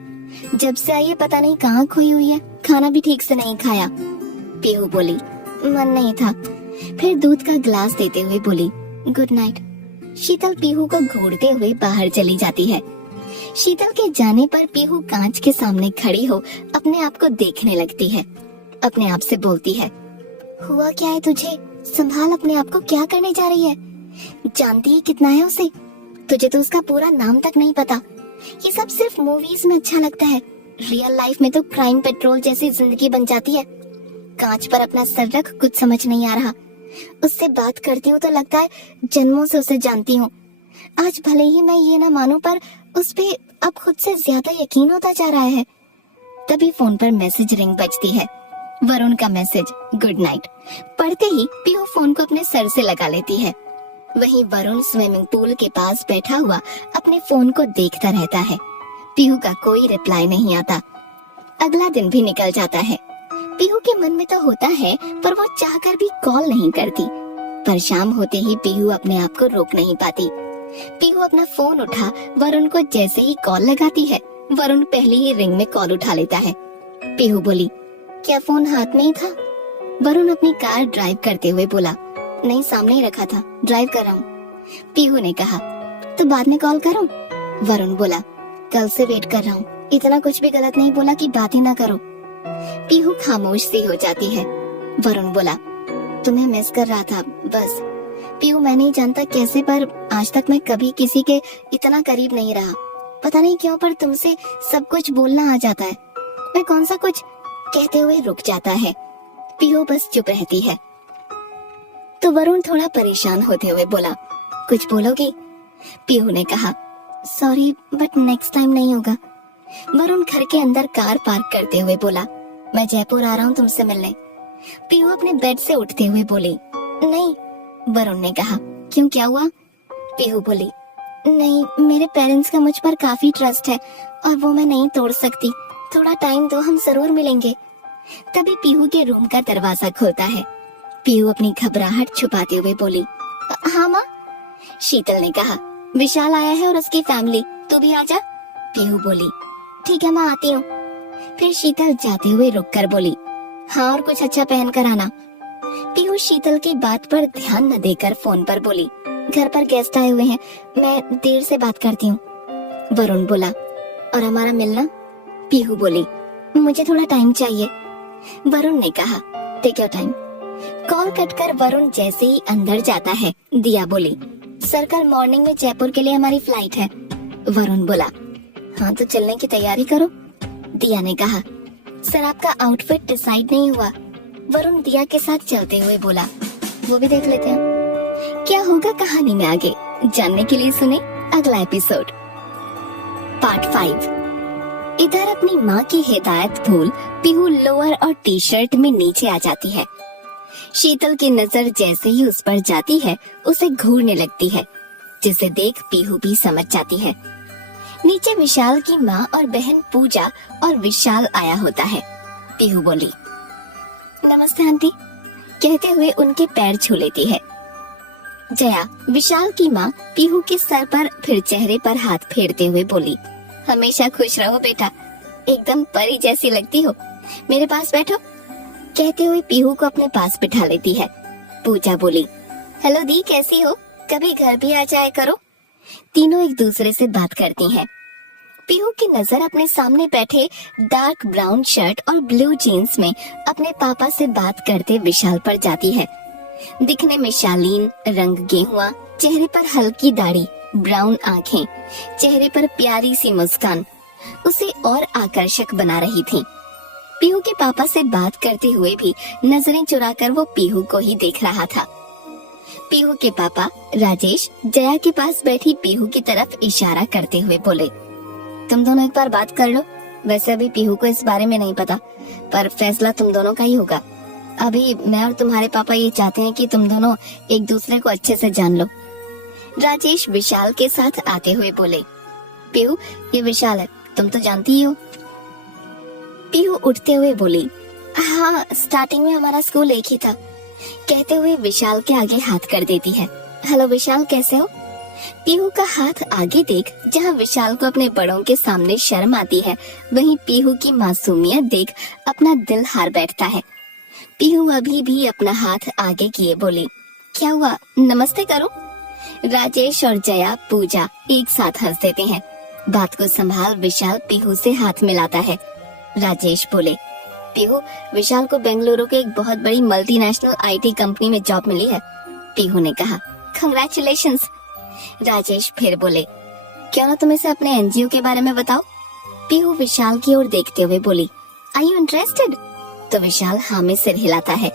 जब से आई है पता नहीं कहाँ खोई हुई है, खाना भी ठीक से नहीं खाया। पीहू बोली, मन नहीं था। फिर दूध का ग्लास देते हुए बोली, गुड नाइट। शीतल पीहू को घूरते हुए बाहर चली जाती है। शीतल के जाने पर पीहू कांच के सामने खड़ी हो अपने आप को देखने लगती है। अपने आप से बोलती है, हुआ क्या है तुझे? संभाल अपने आप को, क्या करने जा रही है? जानती है कितना है उसे? तुझे तो उसका पूरा नाम तक नहीं पता। ये सब सिर्फ मूवीज में अच्छा लगता है, रियल लाइफ में तो क्राइम पेट्रोल जैसी जिंदगी बन जाती है। कांच पर अपना सर रख, कुछ समझ नहीं आ रहा। उससे बात करती हूँ तो लगता है जन्मों से उसे जानती हूँ। आज भले ही मैं ये ना मानूं, पर उस पे अब खुद से ज्यादा यकीन होता जा रहा है। तभी फोन पर मैसेज रिंग बजती है। वरुण का मैसेज, गुड नाइट। पढ़ते ही पीहू फोन को अपने सर से लगा लेती है। वहीं वरुण स्विमिंग पूल के पास बैठा हुआ अपने फोन को देखता रहता है। पीहू का कोई रिप्लाई नहीं आता। अगला दिन भी निकल जाता है। पीहू के मन में तो होता है, पर वो चाहकर भी कॉल नहीं करती। पर शाम होते ही पीहू अपने आप को रोक नहीं पाती। पीहू अपना फोन उठा वरुण को जैसे ही कॉल लगाती है, वरुण पहले ही रिंग में कॉल उठा लेता है। पीहू बोली, क्या फोन हाथ में ही था? वरुण अपनी कार ड्राइव करते हुए बोला, नहीं, सामने ही रखा था, ड्राइव कर रहा हूँ। पीहू ने कहा, तो बाद में कॉल करूँ? वरुण बोला, कल से वेट कर रहा हूँ। इतना कुछ भी गलत नहीं बोला कि बात ही ना करो। पीहू खामोश सी हो जाती है। वरुण बोला, तुम्हें मिस कर रहा था बस। पीहू, मैं नहीं जानता कैसे, पर आज तक मैं कभी किसी के इतना करीब नहीं रहा। पता नहीं क्यों, पर तुमसे सब कुछ बोलना आ जाता है। मैं कौन सा कुछ कहते हुए रुक जाता है। पीहू बस चुप रहती है। तो वरुण थोड़ा परेशान होते हुए बोला, कुछ बोलोगी? पीहू ने कहा, सॉरी बट नेक्स्ट टाइम नहीं होगा। वरुण घर के अंदर कार पार्क करते हुए बोला, मैं जयपुर आ रहा हूँ तुमसे मिलने। पीहू अपने बेड से उठते हुए बोली, नहीं। वरुण ने कहा, क्यों, क्या हुआ? पीहू बोली, नहीं, मेरे पेरेंट्स का मुझ पर काफी ट्रस्ट है और वो मैं नहीं तोड़ सकती। थोड़ा टाइम दो, हम जरूर मिलेंगे। तभी पीहू के रूम का दरवाजा खुलता है। पीहू अपनी घबराहट छुपाते हुए बोली, हाँ माँ। शीतल ने कहा, विशाल आया है और उसकी फैमिली, तू भी आजा। पीहू बोली, ठीक है माँ, आती हूँ। फिर शीतल जाते हुए रुककर बोली, हाँ, और कुछ अच्छा पहन कर आना। पीहू शीतल की बात पर ध्यान न देकर फोन पर बोली, घर पर गेस्ट आए हुए हैं, मैं देर से बात करती हूँ। वरुण बोला, और हमारा मिलना? पीहू बोली, मुझे थोड़ा टाइम चाहिए। वरुण ने कहा, take your time. Call cut कर वरुण जैसे ही अंदर जाता है, दिया बोली, सर कल मॉर्निंग में जयपुर के लिए हमारी फ्लाइट है। वरुण बोला, हाँ तो चलने की तैयारी करो। दिया ने कहा, सर आपका आउटफिट डिसाइड नहीं हुआ। वरुण दिया के साथ चलते हुए बोला, वो भी देख लेते हैं। क्या होगा कहानी में आगे जानने के लिए सुने अगला एपिसोड। पार्ट 5। इधर अपनी माँ की हिदायत भूल पीहू लोअर और टी शर्ट में नीचे आ जाती है। शीतल की नजर जैसे ही उस पर जाती है, उसे घूरने लगती है, जिसे देख पीहू भी समझ जाती है। नीचे विशाल की माँ और बहन पूजा और विशाल आया होता है। पीहू बोली, नमस्ते आंटी, कहते हुए उनके पैर छू लेती है। जया, विशाल की माँ, पीहू के सर पर फिर चेहरे पर हाथ फेरते हुए बोली, हमेशा खुश रहो बेटा, एकदम परी जैसी लगती हो, मेरे पास बैठो। कहते हुए पीहू को अपने पास बिठा लेती है। पूजा बोली, हेलो दी, कैसी हो? कभी घर भी आ जाया करो। तीनों एक दूसरे से बात करती हैं। पीहू की नजर अपने सामने बैठे डार्क ब्राउन शर्ट और ब्लू जीन्स में अपने पापा से बात करते विशाल पर जाती है। दिखने में शालीन, रंग गेहुआ, चेहरे पर हल्की दाढ़ी, ब्राउन आंखें, चेहरे पर प्यारी सी मुस्कान उसे और आकर्षक बना रही थी। पीहू के पापा से बात करते हुए भी नजरें चुराकर वो पीहू को ही देख रहा था। पीहू के पापा राजेश जया के पास बैठी पीहू की तरफ इशारा करते हुए बोले, तुम दोनों एक बार बात कर लो। वैसे अभी पीहू को इस बारे में नहीं पता, पर फैसला तुम दोनों का ही होगा। अभी मैं और तुम्हारे पापा ये चाहते हैं कि तुम दोनों एक दूसरे को अच्छे से जान लो। राजेश विशाल के साथ आते हुए बोले, पीहू ये विशाल है, तुम तो जानती ही हो। पीहू उठते हुए बोली, हाँ, स्टार्टिंग में हमारा स्कूल एक ही था। कहते हुए विशाल के आगे हाथ कर देती है। हेलो विशाल, कैसे हो? पीहू का हाथ आगे देख जहाँ विशाल को अपने बड़ों के सामने शर्म आती है, वहीं पीहू की मासूमियत देख अपना दिल हार बैठता है। पीहू अभी भी अपना हाथ आगे किए बोली, क्या हुआ, नमस्ते करो। राजेश और जया पूजा एक साथ हंस देते हैं। बात को संभाल विशाल पीहू से हाथ मिलाता है। राजेश बोले, पीहू, विशाल को बेंगलुरु के एक बहुत बड़ी मल्टीनेशनल आईटी कंपनी में जॉब मिली है। पीहू ने कहा, कांग्रेचुलेशंस। राजेश फिर बोले, क्यों ना तुम इसे अपने एनजीओ के बारे में बताओ। पीहू विशाल की ओर देखते हुए बोली, आर यू इंटरेस्टेड? तो विशाल हाँ में सिर हिलाता है।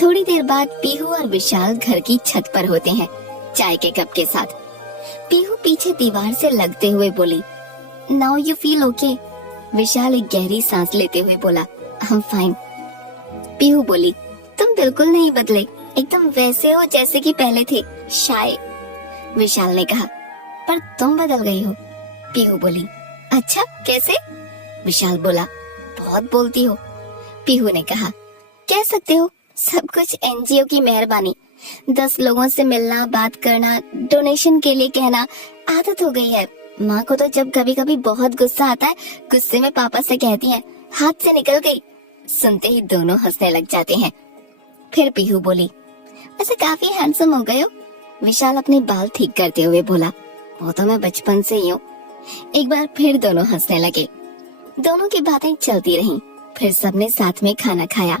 थोड़ी देर बाद पीहू और विशाल घर की छत पर होते हैं, चाय के कप के साथ। पीहू पीछे दीवार से लगते हुए बोली, नाउ यू फील ओके? विशाल एक गहरी सांस लेते हुए बोला, आई एम फाइन। पीहू बोली, तुम बिल्कुल नहीं बदले, एकदम वैसे हो जैसे कि पहले थे, शाय। विशाल ने कहा, पर तुम बदल गई हो। पीहू बोली, अच्छा कैसे? विशाल बोला, बहुत बोलती हो। पीहू ने कहा, कह सकते हो, सब कुछ एनजीओ की मेहरबानी। 10 लोगों से मिलना, बात करना, डोनेशन के लिए कहना आदत हो गई है। माँ को तो जब कभी कभी बहुत गुस्सा आता है, गुस्से में पापा से कहती हैं, हाथ से निकल गई। सुनते ही दोनों हंसने लग जाते हैं। फिर पीहू बोली, वैसे काफी हैंडसम हो गए हो। विशाल अपने बाल ठीक करते हुए बोला, वो तो मैं बचपन से ही हूँ। एक बार फिर दोनों हंसने लगे। दोनों की बातें चलती रहीं। फिर सबने साथ में खाना खाया।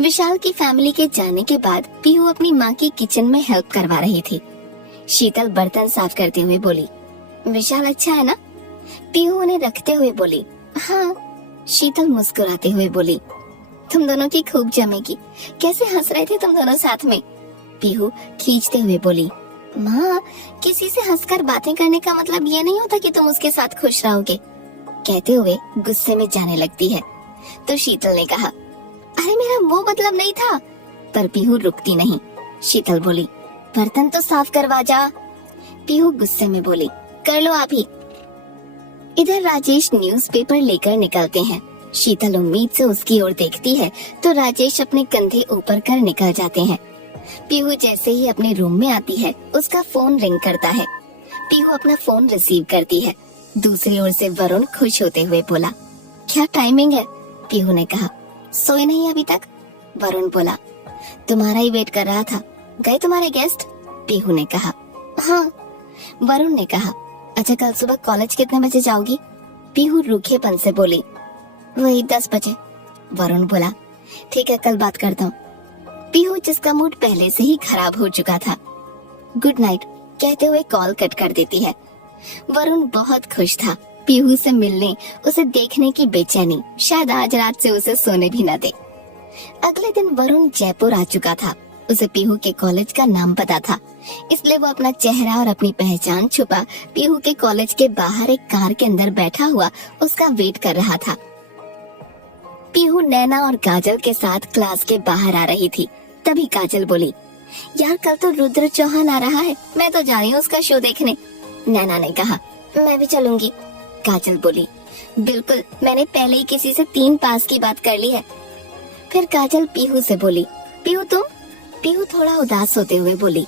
विशाल की फैमिली के जाने के बाद पीहू अपनी माँ की किचन में हेल्प करवा रही थी। शीतल बर्तन साफ करते हुए बोली, विशाल अच्छा है ना? पीहू उन्हें रखते हुए बोली, हाँ। शीतल मुस्कुराते हुए बोली, तुम दोनों की खूब जमेगी। कैसे हंस रहे थे तुम दोनों साथ में। पीहू खींचते हुए बोली, माँ, किसी से हंसकर बातें करने का मतलब ये नहीं होता कि तुम उसके साथ खुश रहोगे। कहते हुए गुस्से में जाने लगती है। तो शीतल ने कहा, अरे मेरा वो मतलब नहीं था। पर पीहू रुकती नहीं। शीतल बोली, बर्तन तो साफ करवा जा। पीहू गुस्से में बोली, कर लो आप ही। इधर राजेश न्यूज़पेपर लेकर निकलते हैं। शीतल उम्मीद से उसकी ओर देखती है तो राजेश अपने कंधे ऊपर कर निकल जाते हैं। पीहू जैसे ही अपने रूम में आती है, उसका फोन रिंग करता है। पीहू अपना फोन रिसीव करती है। दूसरी ओर से वरुण खुश होते हुए बोला, क्या टाइमिंग है? पीहू ने कहा, सोए नहीं अभी तक? वरुण बोला, तुम्हारा ही वेट कर रहा था। गए तुम्हारे गेस्ट? पीहू ने कहा, हाँ। वरुण ने कहा, अच्छा कल सुबह कॉलेज कितने बजे जाओगी? पीहू रूखेपन से बोली, वही 10 बजे। वरुण बोला, ठीक है, कल बात करता हूँ। पीहू जिसका मूड पहले से ही खराब हो चुका था, गुड नाइट कहते हुए कॉल कट कर देती है। वरुण बहुत खुश था। पीहू से मिलने, उसे देखने की बेचैनी शायद आज रात से उसे सोने भी न दे। अगले दिन वरुण जयपुर आ चुका था। उसे पीहू के कॉलेज का नाम पता था, इसलिए वो अपना चेहरा और अपनी पहचान छुपा पीहू के कॉलेज के बाहर एक कार के अंदर बैठा हुआ उसका वेट कर रहा था। पीहू नैना और काजल के साथ क्लास के बाहर आ रही थी। तभी काजल बोली, यार कल तो रुद्र चौहान आ रहा है, मैं तो जा रही हूँ उसका शो देखने। नैना ने कहा, मैं भी चलूंगी। काजल बोली, बिल्कुल, मैंने पहले ही किसी से 3 पास की बात कर ली है। फिर काजल पीहू से बोली, पीहू तुम? पीहू थोड़ा उदास होते हुए बोली,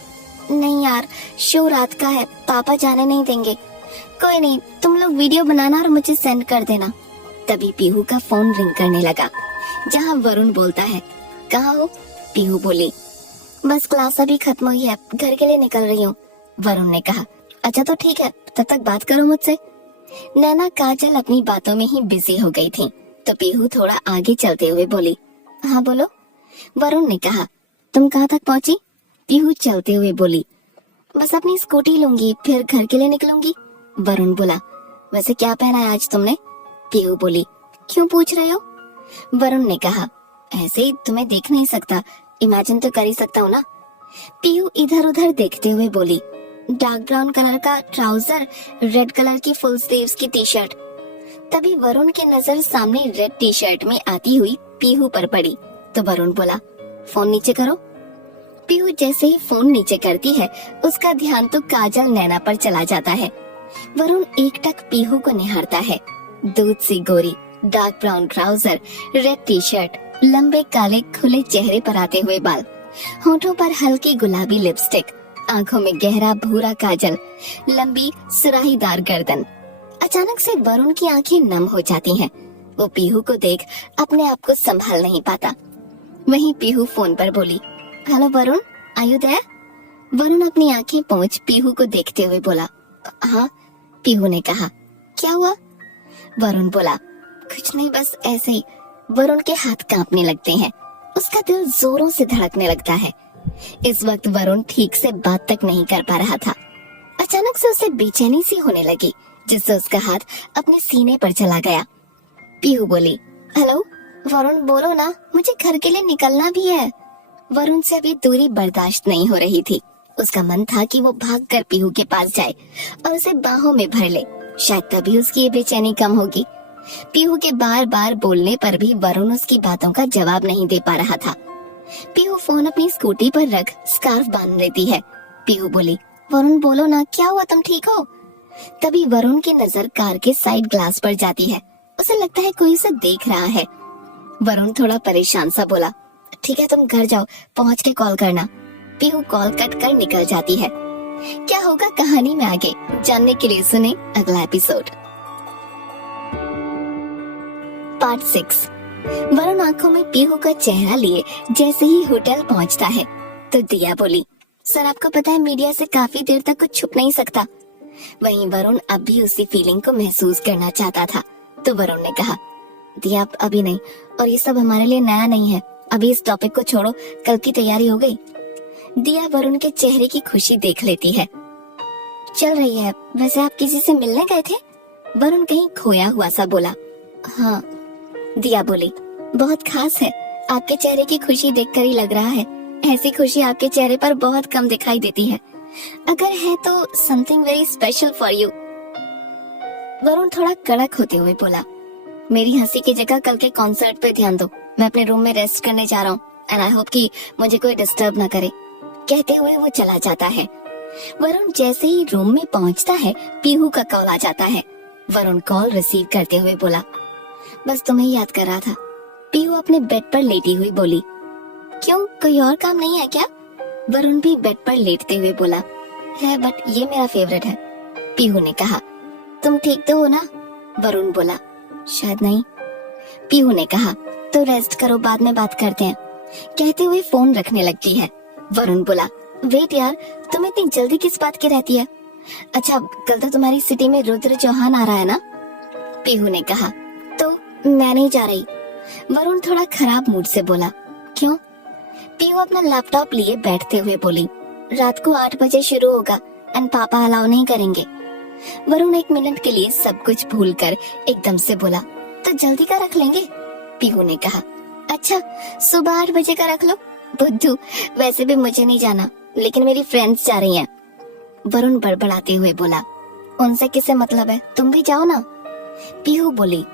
नहीं यार, शो रात का है, पापा जाने नहीं देंगे। कोई नहीं, तुम लोग वीडियो बनाना और मुझे सेंड कर देना। तभी पीहू का फोन रिंग करने लगा, जहाँ वरुण बोलता है, कहाँ हो? पीहू बोली, बस क्लास अभी खत्म हुई है, घर के लिए निकल रही हूँ। वरुण ने कहा, अच्छा तो ठीक है, तब तक बात करो मुझसे। नैना काजल अपनी बातों में ही बिजी हो गई थी, तो पीहू थोड़ा आगे चलते हुए बोली, हाँ बोलो। वरुण ने कहा, तुम कहाँ तक पहुँची? पीहू चलते हुए बोली, बस अपनी स्कूटी लूंगी, फिर घर के लिए निकलूंगी। वरुण बोला, वैसे क्या पहना है आज तुमने? पीहू बोली, क्यों पूछ रहे हो? वरुण ने कहा, ऐसे ही तुम्हें देख नहीं सकता, इमेजिन तो कर ही सकता हूँ ना। पीहू इधर उधर देखते हुए बोली, डार्क ब्राउन कलर का ट्राउजर, रेड कलर की फुल स्लीव्स की टी शर्ट। तभी वरुण की नजर सामने रेड टी शर्ट में आती हुई पीहू पर पड़ी, तो वरुण बोला, फोन नीचे करो। पीहू जैसे ही फोन नीचे करती है, उसका ध्यान तो काजल नैना पर चला जाता है। वरुण एकटक पीहू को निहारता है। दूध सी गोरी, dark brown trouser, red T shirt, लंबे काले खुले चेहरे पर आते हुए बाल, होठों पर हल्की गुलाबी लिपस्टिक, आंखों में गहरा भूरा काजल, लंबी सुराहीदार गर्दन। अचानक से वरुण की आंखें नम हो जाती हैं। वो पीहू को देख अपने आप को संभाल नहीं पाता। वहीं पीहू फोन पर बोली, hello Varun, are you there? Varun अपनी आंखें पोंछ पीहू को देखते हुए बोला, हाँ। पीहू ने कहा, क्या हुआ? वरुण बोला, कुछ नहीं, बस ऐसे ही। वरुण के हाथ कांपने लगते हैं, उसका दिल जोरों से धड़कने लगता है। इस वक्त वरुण ठीक से बात तक नहीं कर पा रहा था। अचानक से उसे बेचैनी सी होने लगी, जिससे उसका हाथ अपने सीने पर चला गया। पीहू बोली, हेलो वरुण, बोलो ना, मुझे घर के लिए निकलना भी है। वरुण से अभी दूरी बर्दाश्त नहीं हो रही थी। उसका मन था कि वो भागकर पीहू के पास जाए और उसे बाहों में भर ले, शायद तभी उसकी ये बेचैनी कम होगी। पीहू के बार बार बोलने पर भी वरुण उसकी बातों का जवाब नहीं दे पा रहा था। पीहू फोन अपनी स्कूटी पर रख स्कार्फ बांध लेती है। पीहू बोली, वरुण बोलो ना, क्या हुआ, तुम ठीक हो? तभी वरुण की नजर कार के साइड ग्लास पर जाती है। उसे लगता है कोई उसे देख रहा है। वरुण थोड़ा परेशान सा बोला, ठीक है, तुम घर जाओ, पहुंच के कॉल करना। पीहू कॉल कट कर निकल जाती है। क्या होगा कहानी में आगे जानने के लिए सुने अगला एपिसोड। पार्ट 6। वरुण आंखों में पीहू का चेहरा लिए जैसे ही होटल पहुंचता है तो दिया बोली, सर आपको पता है मीडिया से काफी देर तक कुछ छुप नहीं सकता। वहीं वरुण अब भी उसी फीलिंग को महसूस करना चाहता था, तो वरुण ने कहा, दिया अभी नहीं, और ये सब हमारे लिए नया नहीं है, अभी इस टॉपिक को छोड़ो, कल की तैयारी हो गई? दिया वरुण के चेहरे की खुशी देख लेती है। चल रही है। वैसे आप किसी से मिलने गए थे? वरुण कहीं खोया हुआ सा बोला। हाँ। दिया बोली, बहुत खास है, आपके चेहरे की खुशी देखकर ही लग रहा है। ऐसी खुशी आपके चेहरे पर बहुत कम दिखाई देती है, अगर है तो something very special for you. Varun थोड़ा कड़क होते हुए बोला, मेरी हंसी की जगह कल के कॉन्सर्ट पे ध्यान दो, मैं अपने रूम में रेस्ट करने जा रहा हूँ, एंड आई होप कि मुझे कोई डिस्टर्ब ना करे। कहते हुए वो चला जाता है। वरुण जैसे ही रूम में पहुंचता है, पीहू का कॉल आ जाता है। वरुण कॉल रिसीव करते हुए बोला, बस तुम्हें याद कर रहा था। पीहू अपने बेड पर लेटी हुई बोली, क्यों, कोई और काम नहीं है क्या? वरुण भी बेड पर लेटते हुए बोला, है, बट ये मेरा फेवरेट है। पीहू ने कहा, तुम ठीक तो हो ना? वरुण बोला, शायद नहीं। पीहू ने कहा, तो रेस्ट करो, बाद में बात करते हैं। कहते हुए फोन रखने लगती है। वरुण बोला, वेट यार, तुम इतनी जल्दी किस बात की रहती है? अच्छा, कल तो तुम्हारी सिटी में रुद्र चौहान आ रहा है ना? पीहू ने कहा, तो मैं नहीं जा रही। वरुण थोड़ा खराब मूड से बोला, क्यों? पीहू अपना लैपटॉप लिए बैठते हुए बोली, रात को 8 बजे शुरू होगा एंड पापा अलाउ नहीं करेंगे। वरुण 1 मिनट के लिए सब कुछ भूलकर एकदम से बोला, तो जल्दी का रख लेंगे। पीहू ने कहा, अच्छा, सुबह 8 बजे का रख लो। बुद्धू, वैसे भी मुझे नहीं जाना, लेकिन मेरी फ्रेंड्स जा रही हैं। वरुण बड़बड़ाते हुए बोला, उनसे किसे मतलब है, तुम भी जाओ ना। पीहू बोली,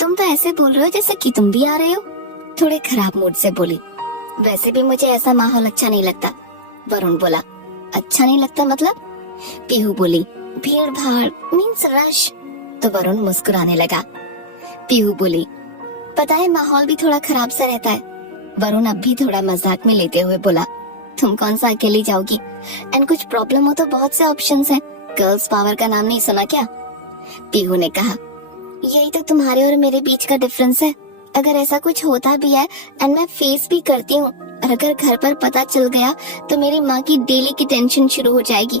तुम तो ऐसे बोल रहे हो जैसे कि तुम भी आ रहे हो। थोड़े खराब मूड से बोली, वैसे भी मुझे ऐसा माहौल अच्छा नहीं लगता। वरुण बोला, अच्छा नहीं लगता मतलब? पीहू बोली, भीड़ भाड़ मीन्स रश। तो वरुण मुस्कुराने लगा। पीहू बोली, पता है माहौल भी थोड़ा खराब सा रहता है। वरुण अब भी थोड़ा मजाक में लेते हुए बोला, तुम कौन सा अकेली जाओगी, एंड कुछ प्रॉब्लम हो तो बहुत से ऑप्शंस हैं, गर्ल्स पावर का नाम नहीं सुना क्या? पीहू ने कहा, यही तो तुम्हारे और मेरे बीच का डिफरेंस है। अगर ऐसा कुछ होता भी है एंड मैं फेस भी करती हूँ, और अगर घर पर पता चल गया तो मेरी माँ की डेली की टेंशन शुरू हो जाएगी।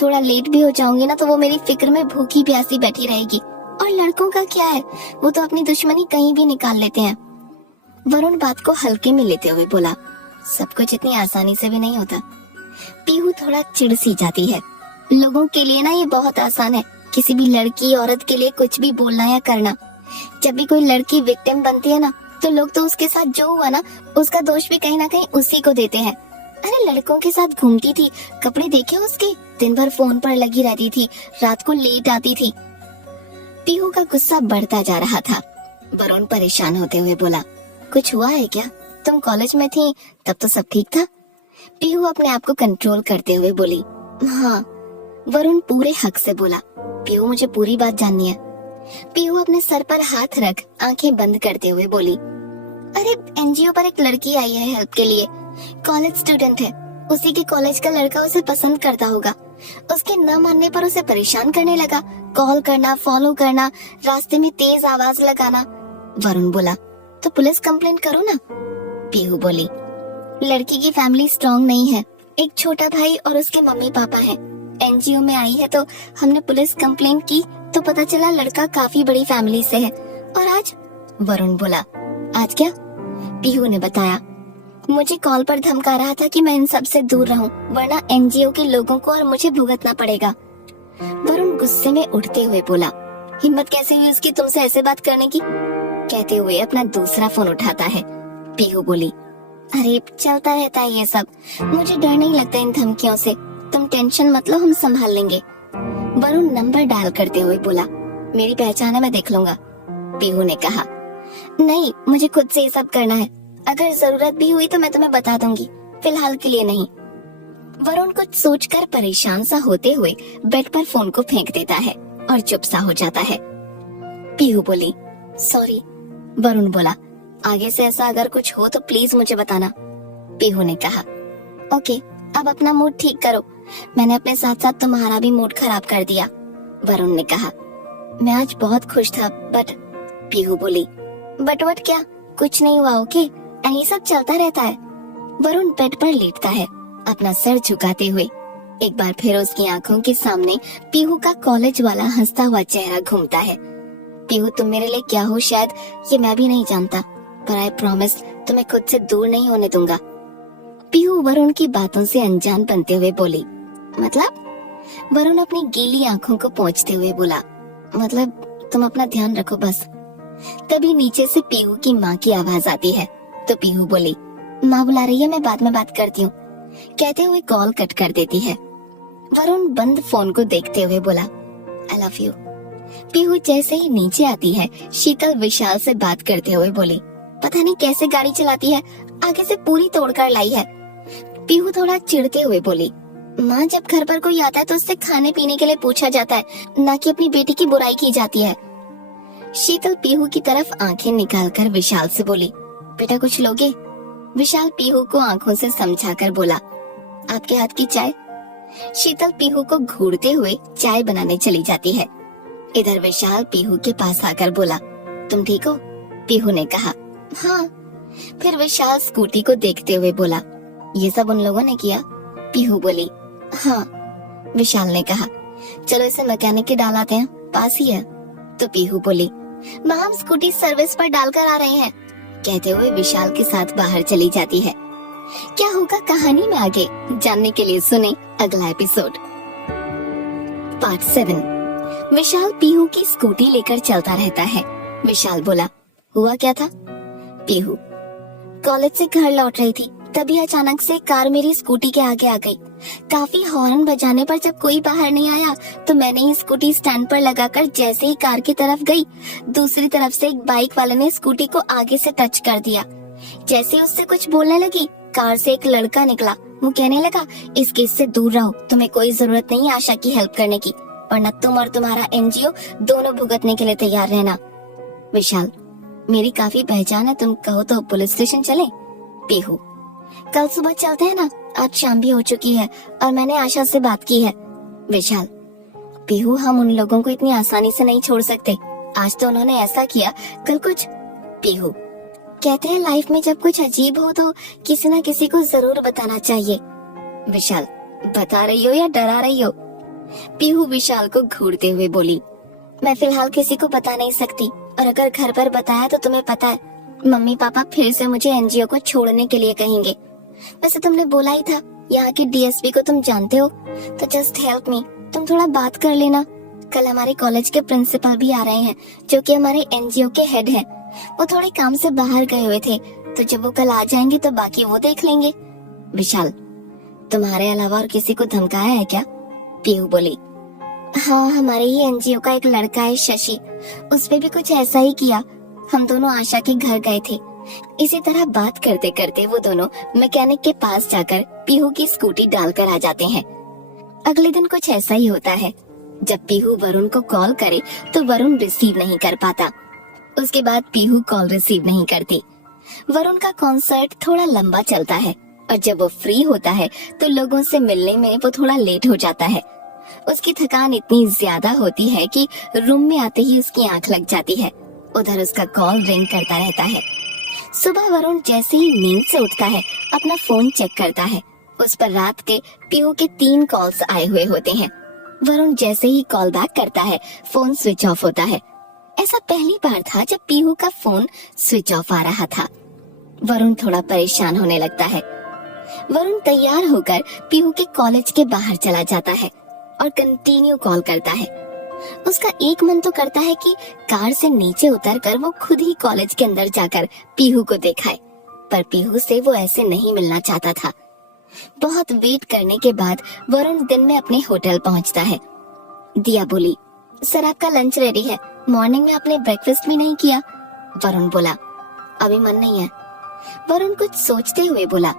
थोड़ा लेट भी हो जाऊंगी ना तो वो मेरी फिक्र में भूखी प्यासी बैठी रहेगी। और लड़कों का क्या है, वो तो अपनी दुश्मनी कहीं भी निकाल लेते हैं। वरुण बात को हल्के में लेते हुए बोला, सब कुछ इतनी आसानी से भी नहीं होता। पीहू थोड़ा चिढ़ सी जाती है। लोगों के लिए ना ये बहुत आसान है, किसी भी लड़की औरत के लिए कुछ भी बोलना या करना। जब भी कोई लड़की विक्टिम बनती है ना, तो लोग तो उसके साथ जो हुआ ना, उसका दोष भी कहीं ना कहीं उसी को देते हैं। अरे लड़कों के साथ घूमती थी, कपड़े देखे उसके, दिन भर फोन पर लगी रहती थी, रात को लेट आती थी। पीहू का गुस्सा बढ़ता जा रहा था। वरुण परेशान होते हुए बोला, कुछ हुआ है क्या? तुम कॉलेज में थी तब तो सब ठीक था। पीहू अपने आप को कंट्रोल करते हुए बोली, हाँ। वरुण पूरे हक से बोला, पीहू मुझे पूरी बात जाननी है। पीहू अपने सर पर हाथ रख आंखें बंद करते हुए बोली, अरे एनजीओ पर एक लड़की आई है हेल्प के लिए, कॉलेज स्टूडेंट है, उसी के कॉलेज का लड़का उसे पसंद करता होगा। उसके न मानने पर उसे परेशान करने लगा, कॉल करना, फॉलो करना, रास्ते में तेज आवाज लगाना। वरुण बोला, तो पुलिस कंप्लेंट करो ना। पीहू बोली। लड़की की फैमिली स्ट्रांग नहीं है, एक छोटा भाई और उसके मम्मी पापा हैं। एनजीओ में आई है तो हमने पुलिस कंप्लेंट की तो पता चला लड़का काफी बड़ी फैमिली से है। और आज, वरुण बोला। आज क्या? पीहू ने बताया। मुझे कॉल पर धमका रहा था कि मैं इन सब से दूर रहूं, वरना एनजीओ के लोगों को और मुझे भुगतना पड़ेगा। वरुण गुस्से में उठते हुए बोला। हिम्मत कैसे हुई उसकी तुमसे ऐसे बात करने की? कहते हुए अपना दूसरा फोन उठाता है। पीहू बोली, अरे चलता रहता है ये सब, मुझे डर नहीं लगता इन धमकियों से, तुम टेंशन मत लो, हम संभाल लेंगे। वरुण नंबर डायल करते हुए बोला। मेरी पहचान है, मैं देख लूंगा। पीहू ने कहा। नहीं, मुझे खुद से ये सब करना है, अगर जरूरत भी हुई तो मैं तुम्हें बता दूंगी, फिलहाल के लिए नहीं। वरुण कुछ सोचकर परेशान सा होते हुए बेड पर फोन को फेंक देता है और चुप सा हो जाता है। पीहू बोली, सॉरी। वरुण बोला, आगे से ऐसा अगर कुछ हो तो प्लीज मुझे बताना। पीहू ने कहा, ओके, अब अपना मूड ठीक करो, मैंने अपने साथ साथ तुम्हारा भी मूड खराब कर दिया। वरुण ने कहा, मैं आज बहुत खुश था बट। पीहू बोली, बट वट क्या? कुछ नहीं हुआ, ओके, एंड ये सब चलता रहता है। वरुण बेड पर लेटता है, अपना सर झुकाते हुए। एक बार फिर उसकी आंखों के सामने पीहू का कॉलेज वाला हंसता हुआ चेहरा घूमता है। पीहू, तुम मेरे लिए क्या हो शायद ये मैं भी नहीं जानता, पर आई प्रॉमिस तुम्हें खुद से दूर नहीं होने दूंगा। पीहू वरुण की बातों से अनजान बनते हुए बोली, मतलब? वरुण अपनी गीली आंखों को पोंछते हुए बोला, मतलब तुम अपना ध्यान रखो बस। तभी नीचे से पीहू की माँ की आवाज आती है तो पीहू बोली, माँ बुला रही है, मैं बाद में बात करती हूँ, कहते हुए कॉल कट कर देती है। वरुण बंद फोन को देखते हुए बोला, आई लव यू। पीहू जैसे ही नीचे आती है, शीतल विशाल से बात करते हुए बोली, पता नहीं कैसे गाड़ी चलाती है, आगे से पूरी तोड़कर लाई है। पीहू थोड़ा चिढ़ते हुए बोली, माँ जब घर पर कोई आता है तो उससे खाने पीने के लिए पूछा जाता है, ना कि अपनी बेटी की बुराई की जाती है। शीतल पीहू की तरफ आंखें निकालकर विशाल से बोली, बेटा कुछ लोगे? विशाल पीहू को आंखों से समझाकर बोला, आपके हाथ की चाय। शीतल पीहू को घूरते हुए चाय बनाने चली जाती है। इधर विशाल पीहू के पास आकर बोला, तुम ठीक हो? पीहू ने कहा, हाँ। फिर विशाल स्कूटी को देखते हुए बोला, ये सब उन लोगों ने किया? पीहू बोली, हाँ। विशाल ने कहा, चलो इसे मैकेनिक के डाल आते हैं, पास ही है। तो पीहू बोली, माँ हम स्कूटी सर्विस पर डालकर आ रहे हैं, कहते हुए विशाल के साथ बाहर चली जाती है। क्या होगा कहानी में आगे जानने के लिए सुने अगला एपिसोड। पार्ट 7। विशाल पीहू की स्कूटी लेकर चलता रहता है। विशाल बोला, हुआ क्या था? पीहू, कॉलेज से घर लौट रही थी, तभी अचानक से कार मेरी स्कूटी के आगे आ गई। काफी हॉर्न बजाने पर जब कोई बाहर नहीं आया तो मैंने ही स्कूटी स्टैंड पर लगाकर जैसे ही कार की तरफ गई, दूसरी तरफ से एक बाइक वाले ने स्कूटी को आगे से टच कर दिया। जैसे उससे कुछ बोलने लगी, कार से एक लड़का निकला। वो कहने लगा, इस केस से दूर रहो, तुम्हें कोई जरूरत नहीं आशा की हेल्प करने की, वरना तुम और तुम्हारा एनजीओ दोनों भुगतने के लिए तैयार रहना। विशाल, मेरी काफी पहचान है, तुम कहो तो पुलिस स्टेशन चले? पीहू, कल सुबह चलते हैं ना, आज शाम भी हो चुकी है और मैंने आशा से बात की है। विशाल, पीहू हम उन लोगों को इतनी आसानी से नहीं छोड़ सकते, आज तो उन्होंने ऐसा किया, कल कुछ। पीहू, कहते हैं लाइफ में जब कुछ अजीब हो तो किसी न किसी को जरूर बताना चाहिए। विशाल, बता रही हो या डरा रही हो? पीहू विशाल को घूरते हुए बोली, मैं फिलहाल किसी को बता नहीं सकती, और अगर घर पर बताया तो तुम्हें पता है मम्मी पापा फिर से मुझे एनजीओ को छोड़ने के लिए कहेंगे। वैसे तुमने बोला ही था, यहाँ के डीएसपी को तुम जानते हो, तो जस्ट हेल्प मी, तुम थोड़ा बात कर लेना। कल हमारे कॉलेज के प्रिंसिपल भी आ रहे हैं, जो कि हमारे एनजीओ के हेड हैं। वो थोड़े काम से बाहर गए हुए थे, तो जब वो कल आ जाएंगे तो बाकी वो देख लेंगे। विशाल, तुम्हारे अलावा और किसी को धमकाया है क्या? पीहू बोली, हाँ हमारे ही एनजीओ का एक लड़का है शशि, उसपे भी कुछ ऐसा ही किया। हम दोनों आशा के घर गए थे। इसी तरह बात करते करते वो दोनों मैकेनिक के पास जाकर पीहू की स्कूटी डालकर आ जाते हैं। अगले दिन कुछ ऐसा ही होता है। जब पीहू वरुण को कॉल करे तो वरुण रिसीव नहीं कर पाता। उसके बाद पीहू कॉल रिसीव नहीं करती। वरुण का कॉन्सर्ट थोड़ा लंबा चलता है और जब वो फ्री होता है तो लोगों से मिलने में वो थोड़ा लेट हो जाता है। उसकी थकान इतनी ज्यादा होती है कि रूम में आते ही उसकी आंख लग जाती है। उधर उसका कॉल रिंग करता रहता है। सुबह वरुण जैसे ही नींद से उठता है अपना फोन चेक करता है। उस पर रात के पीहू के 3 कॉल्स आए हुए होते हैं। वरुण जैसे ही कॉल बैक करता है फोन स्विच ऑफ होता है। ऐसा पहली बार था जब पीहू का फोन स्विच ऑफ आ रहा था। वरुण थोड़ा परेशान होने लगता है। वरुण तैयार होकर पीहू के कॉलेज के बाहर चला जाता है और कंटिन्यू कॉल करता है। उसका एक मन तो करता है कि कार से नीचे उतरकर वो खुद ही कॉलेज के अंदर जाकर पीहू को दिखाए, पर पीहू से वो ऐसे नहीं मिलना चाहता था। बहुत वेट करने के बाद वरुण दिन में अपने होटल पहुंचता है। दिया बोली, सर आपका लंच रेडी है, मॉर्निंग में आपने ब्रेकफास्ट भी नहीं किया। वरुण बोला, अभी मन नहीं है। वरुण कुछ सोचते हुए बोला,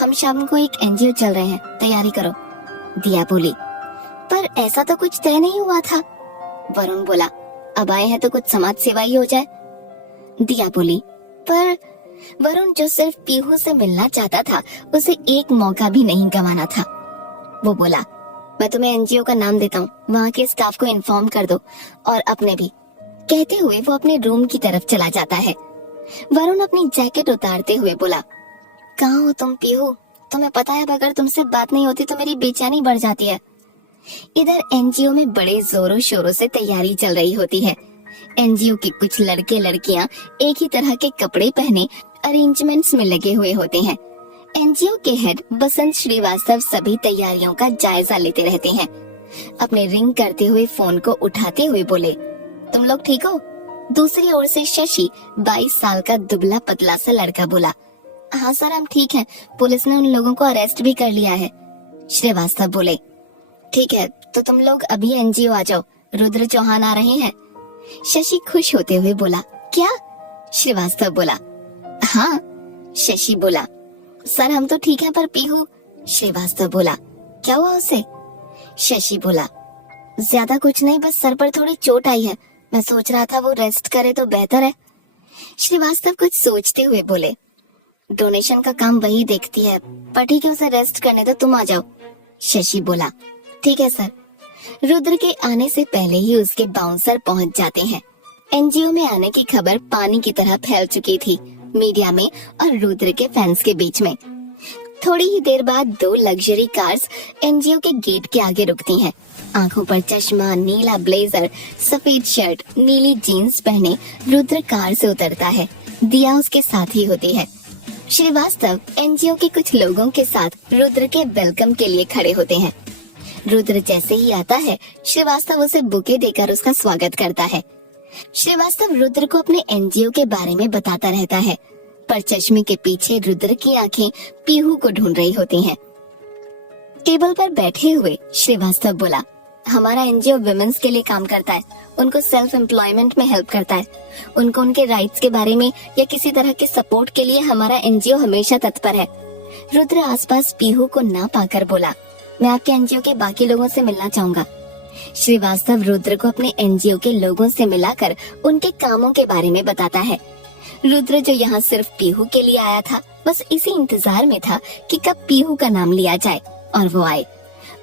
हम शाम को एक एनजीओ चल रहे हैं, तैयारी करो। दिया बोली, पर ऐसा तो कुछ तय नहीं हुआ था। वरुण बोला, अब आए हैं तो कुछ समाज सेवा ही हो जाए। दिया बोली, पर वरुण जो सिर्फ पीहू से मिलना चाहता था उसे एक मौका भी नहीं गंवाना था। वो बोला, मैं तुम्हें एनजीओ का नाम देता हूँ, वहाँ के स्टाफ को इन्फॉर्म कर दो और अपने भी। कहते हुए वो अपने रूम की तरफ चला जाता है। वरुण अपनी जैकेट उतारते हुए बोला, कहाँ हो तुम पीहू? तुम्हें पता है अगर तुमसे बात नहीं होती तो मेरी बेचैनी बढ़ जाती है। इधर एनजीओ में बड़े जोरों शोरों से तैयारी चल रही होती है। एनजीओ के कुछ लड़के लड़कियां एक ही तरह के कपड़े पहने अरेंजमेंट्स में लगे हुए होते हैं। एनजीओ के हेड बसंत श्रीवास्तव सभी तैयारियों का जायजा लेते रहते हैं। अपने रिंग करते हुए फोन को उठाते हुए बोले, तुम लोग ठीक हो? दूसरी ओर से शशि 22 साल का दुबला पतला सा लड़का बोला, हाँ सर हम ठीक हैं, पुलिस ने उन लोगों को अरेस्ट भी कर लिया है। श्रीवास्तव बोले, ठीक है तो तुम लोग अभी एनजीओ आ जाओ, रुद्र चौहान आ रहे हैं। शशि खुश होते हुए बोला, क्या? श्रीवास्तव बोला, हाँ। शशि बोला, सर हम तो ठीक हैं पर पीहू। श्रीवास्तव बोला, क्या हुआ उसे? शशि बोला, ज्यादा कुछ नहीं, बस सर पर थोड़ी चोट आई है, मैं सोच रहा था वो रेस्ट करे तो बेहतर है। श्रीवास्तव कुछ सोचते हुए बोले, डोनेशन का काम वही देखती है, पर ठीक है उसे रेस्ट करने दो, तुम आ जाओ। शशि बोला, ठीक है सर। रुद्र के आने से पहले ही उसके बाउंसर पहुंच जाते हैं। एनजीओ में आने की खबर पानी की तरह फैल चुकी थी मीडिया में और रुद्र के फैंस के बीच में। थोड़ी ही देर बाद 2 लग्जरी कार्स एनजीओ के गेट के आगे रुकती हैं। आंखों पर चश्मा, नीला ब्लेजर, सफेद शर्ट, नीली जीन्स पहने रुद्र कार से उतरता है। दिया उसके साथ ही होती है। श्रीवास्तव एनजीओ के कुछ लोगों के साथ रुद्र के वेलकम के लिए खड़े होते हैं। रुद्र जैसे ही आता है श्रीवास्तव उसे बुके देकर उसका स्वागत करता है। श्रीवास्तव रुद्र को अपने एनजीओ के बारे में बताता रहता है, पर चश्मे के पीछे रुद्र की आंखें पीहू को ढूंढ रही होती हैं। टेबल पर बैठे हुए श्रीवास्तव बोला, हमारा एनजीओ विमेंस के लिए काम करता है, उनको सेल्फ एम्प्लॉयमेंट में हेल्प करता है। उनको उनके राइट्स के बारे में या किसी तरह के सपोर्ट के लिए हमारा एनजीओ हमेशा तत्पर है। रुद्र आसपास पीहू को ना पाकर बोला, मैं आपके एनजीओ के बाकी लोगों से मिलना चाहूंगा। श्रीवास्तव रुद्र को अपने एनजीओ के लोगों से मिलाकर उनके कामों के बारे में बताता है। रुद्र जो यहाँ सिर्फ पीहू के लिए आया था, बस इसी इंतजार में था कि कब पीहू का नाम लिया जाए और वो आए,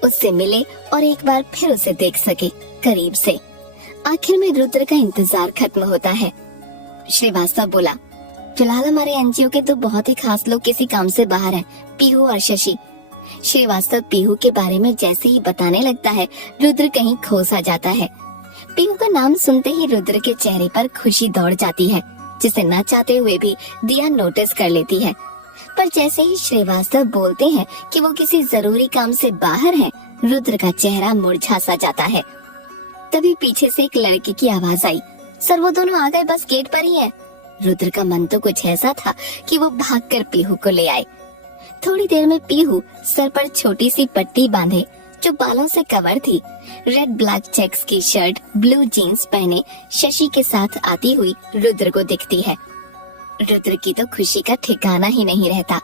उससे मिले और एक बार फिर उसे देख सके करीब से। आखिर में रुद्र का इंतजार खत्म होता है। श्रीवास्तव बोला, फिलहाल हमारे एनजीओ के 2 बहुत ही खास लोग किसी काम से बाहर हैं, पीहू और शशि। श्रीवास्तव पीहू के बारे में जैसे ही बताने लगता है रुद्र कहीं खो सा जाता है। पीहू का नाम सुनते ही रुद्र के चेहरे पर खुशी दौड़ जाती है, जिसे न चाहते हुए भी दिया नोटिस कर लेती है। पर जैसे ही श्रीवास्तव बोलते हैं कि वो किसी जरूरी काम से बाहर हैं, रुद्र का चेहरा मुरझा सा जाता है। तभी पीछे से एक लड़के की आवाज आई, सर वो दोनों आ गए, बस गेट पर ही है। रुद्र का मन तो कुछ ऐसा था कि वो भागकर पीहू को ले आए। थोड़ी देर में पीहू सर पर छोटी सी पट्टी बांधे जो बालों से कवर थी, रेड ब्लैक चेक्स की शर्ट, ब्लू जीन्स पहने शशि के साथ आती हुई रुद्र को दिखती है। रुद्र की तो खुशी का ठिकाना ही नहीं रहता,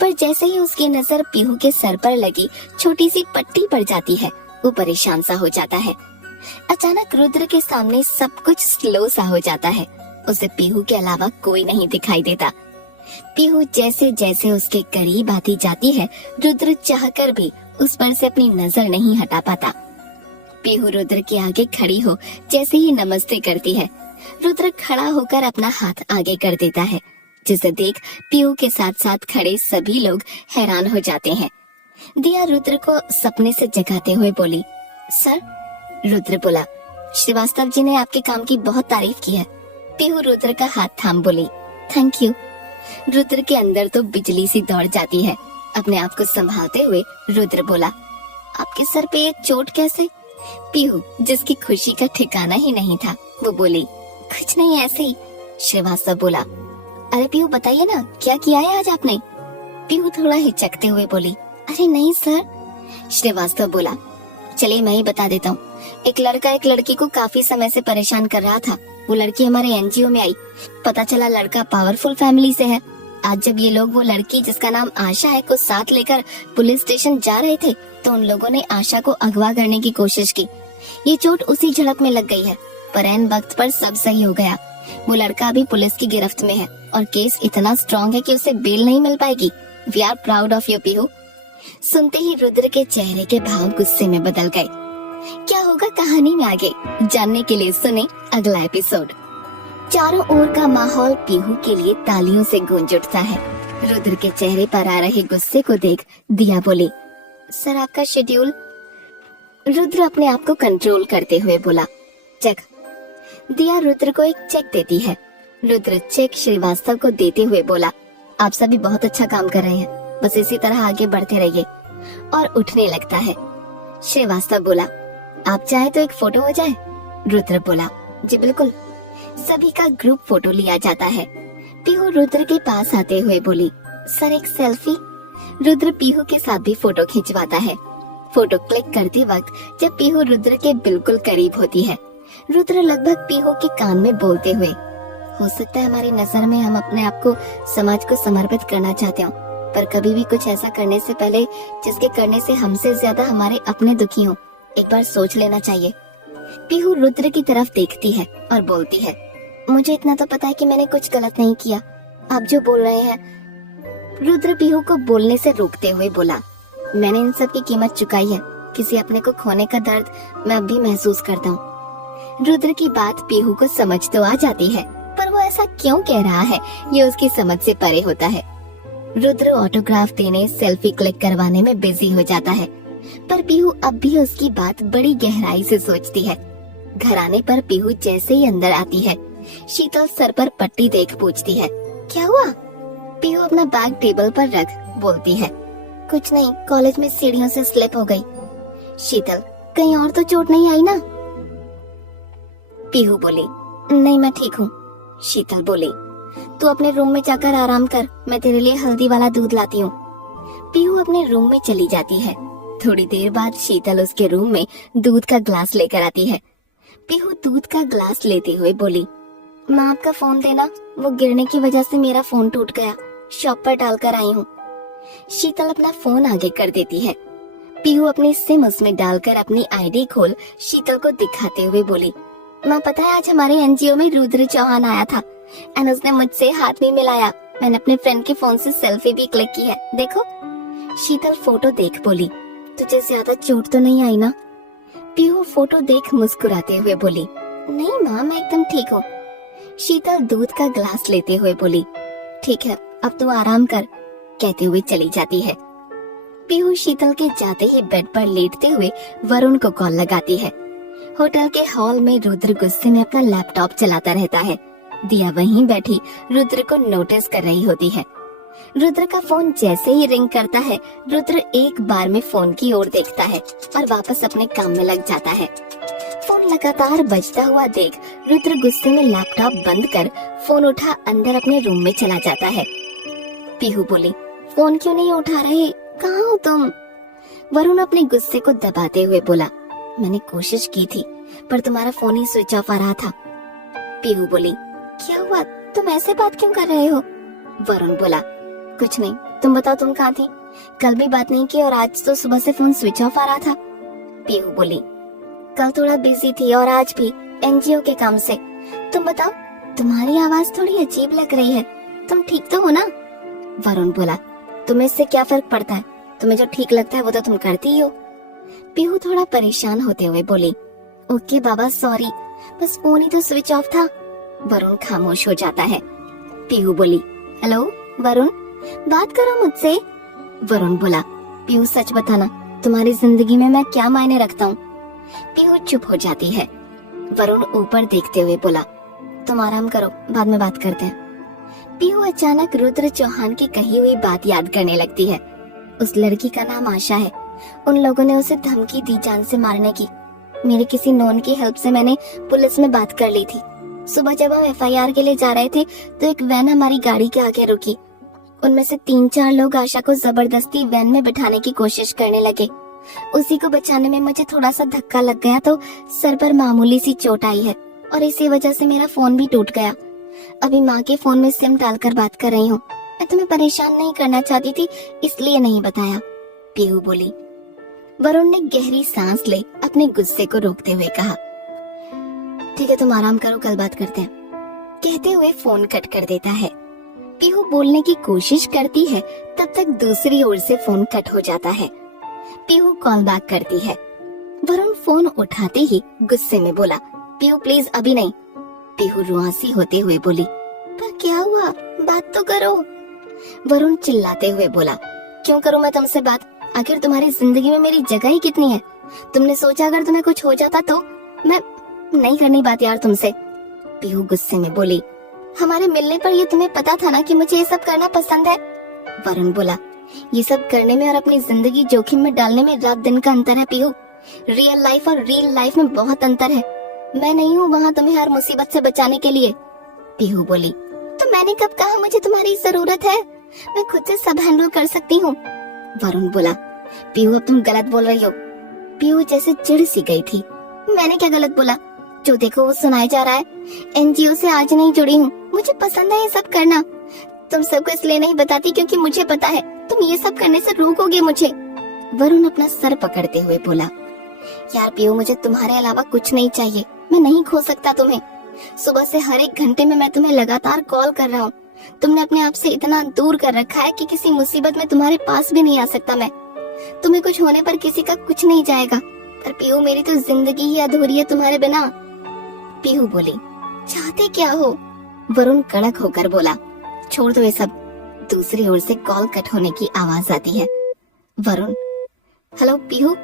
पर जैसे ही उसकी नजर पीहू के सर पर लगी छोटी सी पट्टी पड़ जाती है, वो परेशान सा हो जाता है। अचानक रुद्र के सामने सब कुछ स्लो सा हो जाता है, उसे पीहू के अलावा कोई नहीं दिखाई देता। पीहू जैसे जैसे उसके करीब आती जाती है, रुद्र चाहकर भी उस पर से अपनी नजर नहीं हटा पाता। पीहू रुद्र के आगे खड़ी हो जैसे ही नमस्ते करती है, रुद्र खड़ा होकर अपना हाथ आगे कर देता है जिसे देख पीहू के साथ साथ खड़े सभी लोग हैरान हो जाते हैं। दिया रुद्र को सपने से जगाते हुए बोली, सर। रुद्र बोला, श्रीवास्तव जी ने आपके काम की बहुत तारीफ की है। पीहू रुद्र का हाथ थाम बोली, थैंक यू। रुद्र के अंदर तो बिजली सी दौड़ जाती है। अपने आप को संभालते हुए रुद्र बोला, आपके सर पे ये चोट कैसे? पीहू, जिसकी खुशी का ठिकाना ही नहीं था, वो बोली, कुछ नहीं, ऐसे ही। श्रीवास्तव बोला, अरे पीहू बताइए ना, क्या किया है आज आपने? पीहू थोड़ा हिचकते हुए बोली, अरे नहीं सर। श्रीवास्तव बोला, चलिए मैं ही बता देता हूँ। एक लड़का एक लड़की को काफी समय से परेशान कर रहा था। वो लड़की हमारे एनजीओ में आई। पता चला लड़का पावरफुल फैमिली से है। आज जब ये लोग वो लड़की जिसका नाम आशा है को साथ लेकर पुलिस स्टेशन जा रहे थे तो उन लोगों ने आशा को अगवा करने की कोशिश की। ये चोट उसी झड़प में लग गई है, पर ऐन वक्त पर सब सही हो गया। वो लड़का अभी पुलिस की गिरफ्त में है और केस इतना स्ट्रॉन्ग है कि उसे बेल नहीं मिल पाएगी। We are proud of you Pihu. सुनते ही रुद्र के चेहरे के भाव गुस्से में बदल गए। क्या होगा कहानी में आगे जानने के लिए सुने अगला एपिसोड। चारों ओर का माहौल पीहू के लिए तालियों से गूंज उठता है। रुद्र के चेहरे पर आ रहे गुस्से को देख दिया बोली, सर आपका शेड्यूल। रुद्र अपने आप को कंट्रोल करते हुए बोला, चेक। दिया रुद्र को एक चेक देती है। रुद्र चेक श्रीवास्तव को देते हुए बोला, आप सभी बहुत अच्छा काम कर रहे हैं, बस इसी तरह आगे बढ़ते रहिए, और उठने लगता है। श्रीवास्तव बोला, आप चाहे तो एक फोटो हो जाए। रुद्र बोला, जी बिल्कुल। सभी का ग्रुप फोटो लिया जाता है। पीहू रुद्र के पास आते हुए बोली, सर एक सेल्फी। रुद्र पीहू के साथ भी फोटो खिंचवाता है। फोटो क्लिक करते वक्त जब पीहू रुद्र के बिल्कुल करीब होती है, रुद्र लगभग पीहू के कान में बोलते हुए, हो सकता है हमारी नजर में हम अपने आप को समाज को समर्पित करना चाहते हो, पर कभी भी कुछ ऐसा करने से पहले जिसके करने से हमसे ज्यादा हमारे अपने दुखी हो, एक बार सोच लेना चाहिए। पीहू रुद्र की तरफ देखती है और बोलती है, मुझे इतना तो पता है कि मैंने कुछ गलत नहीं किया, आप जो बोल रहे हैं। रुद्र पीहू को बोलने से रोकते हुए बोला, मैंने इन सब की कीमत चुकाई है। किसी अपने को खोने का दर्द मैं अब भी महसूस करता हूँ। रुद्र की बात पीहू को समझ तो आ जाती है, पर वो ऐसा क्यों कह रहा है ये उसकी समझ से परे होता है। रुद्र ऑटोग्राफ देने, सेल्फी क्लिक करवाने में बिजी हो जाता है, पर पीहू अब भी उसकी बात बड़ी गहराई से सोचती है। घर आने पर पीहू जैसे ही अंदर आती है, शीतल सर पर पट्टी देख पूछती है, क्या हुआ? पीहू अपना बैग टेबल पर रख बोलती है, कुछ नहीं, कॉलेज में सीढ़ियों से स्लिप हो गई। शीतल, कहीं और तो चोट नहीं आई ना? पीहू बोली, नहीं मैं ठीक हूँ। शीतल बोली, तू अपने रूम में जाकर आराम कर, मैं तेरे लिए हल्दी वाला दूध लाती हूँ। पीहू अपने रूम में चली जाती है। थोड़ी देर बाद शीतल उसके रूम में दूध का ग्लास लेकर आती है। पीहू दूध का ग्लास लेते हुए बोली, माँ आपका फोन देना, वो गिरने की वजह से मेरा फोन टूट गया, शॉप पर डालकर आई हूँ। शीतल अपना फोन आगे कर देती है। पीहू अपनी सिम उसमें डालकर अपनी आईडी खोल शीतल को दिखाते हुए बोली, माँ पता है आज हमारे एनजीओ में रुद्र चौहान आया था एंड उसने मुझसे हाथ भी मिलाया। मैंने अपने फ्रेंड के फोन से सेल्फी भी क्लिक की है, देखो। शीतल फोटो देख बोली, तुझे ज्यादा चोट तो नहीं आई ना? पीहू फोटो देख मुस्कुराते हुए बोली, नहीं माँ मैं एकदम ठीक हूँ। शीतल दूध का ग्लास लेते हुए बोली, ठीक है अब तू आराम कर, कहते हुए चली जाती है। पीहू शीतल के जाते ही बेड पर लेटते हुए वरुण को कॉल लगाती है। होटल के हॉल में रुद्र गुस्से में अपना लैपटॉप चलाता रहता है। दिया वहीं बैठी रुद्र को नोटिस कर रही होती है। रुद्र का फोन जैसे ही रिंग करता है, रुद्र एक बार में फोन की ओर देखता है और वापस अपने काम में लग जाता है। फोन लगातार बजता हुआ देख रुद्र गुस्से में लैपटॉप बंद कर फोन उठा अंदर अपने रूम में चला जाता है। पीहू बोली, फोन क्यों नहीं उठा रहे, कहाँ हो तुम? वरुण अपने गुस्से को दबाते हुए बोला, मैंने कोशिश की थी पर तुम्हारा फोन ही स्विच ऑफ आ रहा था। पीहू बोली, क्या हुआ, तुम ऐसे बात क्यों कर रहे हो? वरुण बोला, कुछ नहीं, तुम बताओ तुम कहाँ थी? कल भी बात नहीं की और आज तो सुबह से फोन स्विच ऑफ आ रहा था। पीहू बोली, कल थोड़ा बिजी थी और आज भी एनजीओ के काम से। तुम बताओ, तुम्हारी आवाज थोड़ी अजीब लग रही है, तुम ठीक तो हो ना? वरुण बोला, तुम्हें इससे क्या फर्क पड़ता है, तुम्हें जो ठीक लगता है वो तो तुम करती ही हो। पीहू थोड़ा परेशान होते हुए बोली, ओके बाबा सॉरी, बस फोन ही तो स्विच ऑफ था। वरुण खामोश हो जाता है। पीहू बोली, हेलो वरुण, बात करो मुझसे। वरुण बोला, पीहू सच बताना, तुम्हारी जिंदगी में मैं क्या मायने रखता हूँ? पीहू चुप हो जाती है। वरुण ऊपर देखते हुए बोला, तुम आराम करो, बाद में बात करते हैं। पीहू अचानक रुद्र चौहान की कही हुई बात याद करने लगती है। उस लड़की का नाम आशा है। उन लोगों ने उसे धमकी दी जान से मारने की। मेरे किसी नोन की हेल्प से मैंने पुलिस में बात कर ली थी। सुबह जब हम एफआईआर के लिए जा रहे थे तो एक वैन हमारी गाड़ी के आगे रुकी। उनमें से 3-4 लोग आशा को जबरदस्ती वैन में बिठाने की कोशिश करने लगे। उसी को बचाने में मुझे थोड़ा सा धक्का लग गया तो सर पर मामूली सी चोट आई है और इसी वजह से मेरा फोन भी टूट गया। अभी माँ के फोन में सिम डालकर बात कर रही हूँ। मैं तुम्हें परेशान नहीं करना चाहती थी, इसलिए नहीं बताया, पीहू बोली। वरुण ने गहरी सांस ले अपने गुस्से को रोकते हुए कहा, ठीक है, तुम आराम करो, कल बात करते हैं, कहते हुए फोन कट कर देता है। पीहू बोलने की कोशिश करती है, तब तक दूसरी ओर से फोन कट हो जाता है। पीहू कॉल बैक करती है। वरुण फोन उठाते ही गुस्से में बोला, पीहू प्लीज अभी नहीं। पीहू रुआंसी होते हुए बोली, पर क्या हुआ, बात तो करो। वरुण चिल्लाते हुए बोला, क्यों करूं मैं तुमसे बात? आखिर तुम्हारी जिंदगी में मेरी जगह ही कितनी है? तुमने सोचा अगर तुम्हें कुछ हो जाता तो? मैं नहीं करनी बात यार तुमसे, पीहू गुस्से में बोली। हमारे मिलने पर ये तुम्हें पता था ना कि मुझे ये सब करना पसंद है? वरुण बोला, ये सब करने में और अपनी जिंदगी जोखिम में डालने में रात दिन का अंतर है पीहू। रियल लाइफ और रियल लाइफ में बहुत अंतर है। मैं नहीं हूँ वहाँ तुम्हें हर मुसीबत से बचाने के लिए, पीहू बोली। तो मैंने कब कहा मुझे तुम्हारी जरूरत है? मैं खुद से सब हैंडल कर सकती हूँ, वरुण बोला। पीहू अब तुम गलत बोल रही हो। पीहू जैसे चिढ़ सी गई थी। मैंने क्या गलत बोला? जो देखो वो सुनाया जा रहा है। एनजीओ से आज नहीं जुड़ी हूँ, मुझे पसंद है ये सब करना। तुम सबको इसलिए नहीं बताती क्योंकि मुझे पता है तुम ये सब करने से रोकोगे मुझे, वरुण अपना सर पकड़ते हुए बोला। यार पीहू, मुझे तुम्हारे अलावा कुछ नहीं चाहिए, मैं नहीं खो सकता तुम्हें। सुबह से हर एक घंटे में मैं तुम्हें लगातार कॉल कर रहा हूँ। तुमने अपने आप से इतना दूर कर रखा है कि किसी मुसीबत में तुम्हारे पास भी नहीं आ सकता मैं। तुम्हें कुछ होने पर किसी का कुछ नहीं जाएगा, पर पीहू मेरी तो जिंदगी ही अधूरी है तुम्हारे बिना, पीहू बोली। चाहते क्या हो? वरुण कड़क होकर बोला। छोड़ दो ये सब। दूसरी ओर से कॉल कट होने की आवाज आती है। वरुण, हेलो पीहू।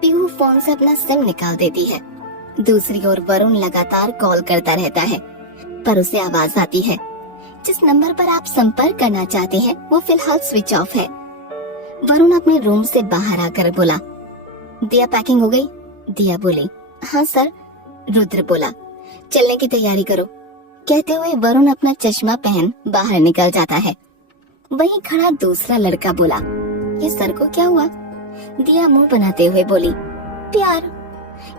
पीहू फोन से अपना सिम निकाल देती है। दूसरी ओर वरुण लगातार कॉल करता रहता है, पर उसे आवाज आती है, जिस नंबर पर आप संपर्क करना चाहते हैं वो फिलहाल स्विच ऑफ है। वरुण अपने रूम से बाहर आकर बोला, दिया पैकिंग हो गई? दिया बोली, हाँ सर। रुद्र बोला, चलने की तैयारी करो। कहते हुए वरुण अपना चश्मा पहन बाहर निकल जाता है। वहीं खड़ा दूसरा लड़का बोला, ये सर को क्या हुआ? दिया मुंह बनाते हुए बोली, प्यार।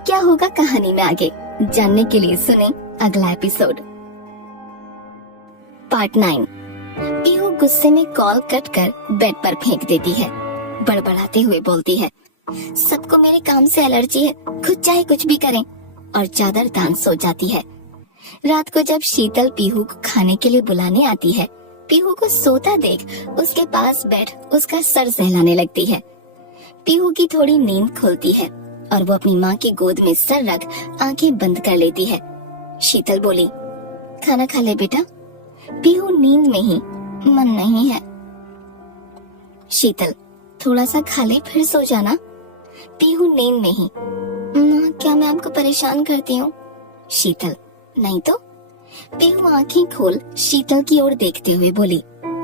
क्या होगा कहानी में आगे जानने के लिए सुने अगला एपिसोड। पार्ट 9। पीहू गुस्से में कॉल कट कर बेड पर फेंक देती है। बड़बड़ाते हुए बोलती है, सबको मेरे काम से एलर्जी है, खुद चाहे कुछ भी करें, और चादर तान सो जाती है। रात को जब शीतल पीहू को खाने के लिए बुलाने आती है, पीहू को सोता देख उसके पास बैठ उसका सर सहलाने लगती है। पीहू की थोड़ी नींद खुलती है और वो अपनी माँ की गोद में सर रख आंखें बंद कर लेती है। शीतल बोली, खाना खा ले बेटा। पीहू नींद में ही, मन नहीं है। शीतल, थोड़ा सा खा ले फिर सो जाना। पीहू नींद में ही, माँ क्या मैं आपको परेशान करती हूँ? शीतल, नहीं तो। पीहू आंखें खोल शीतल की ओर देखते हुए बोली,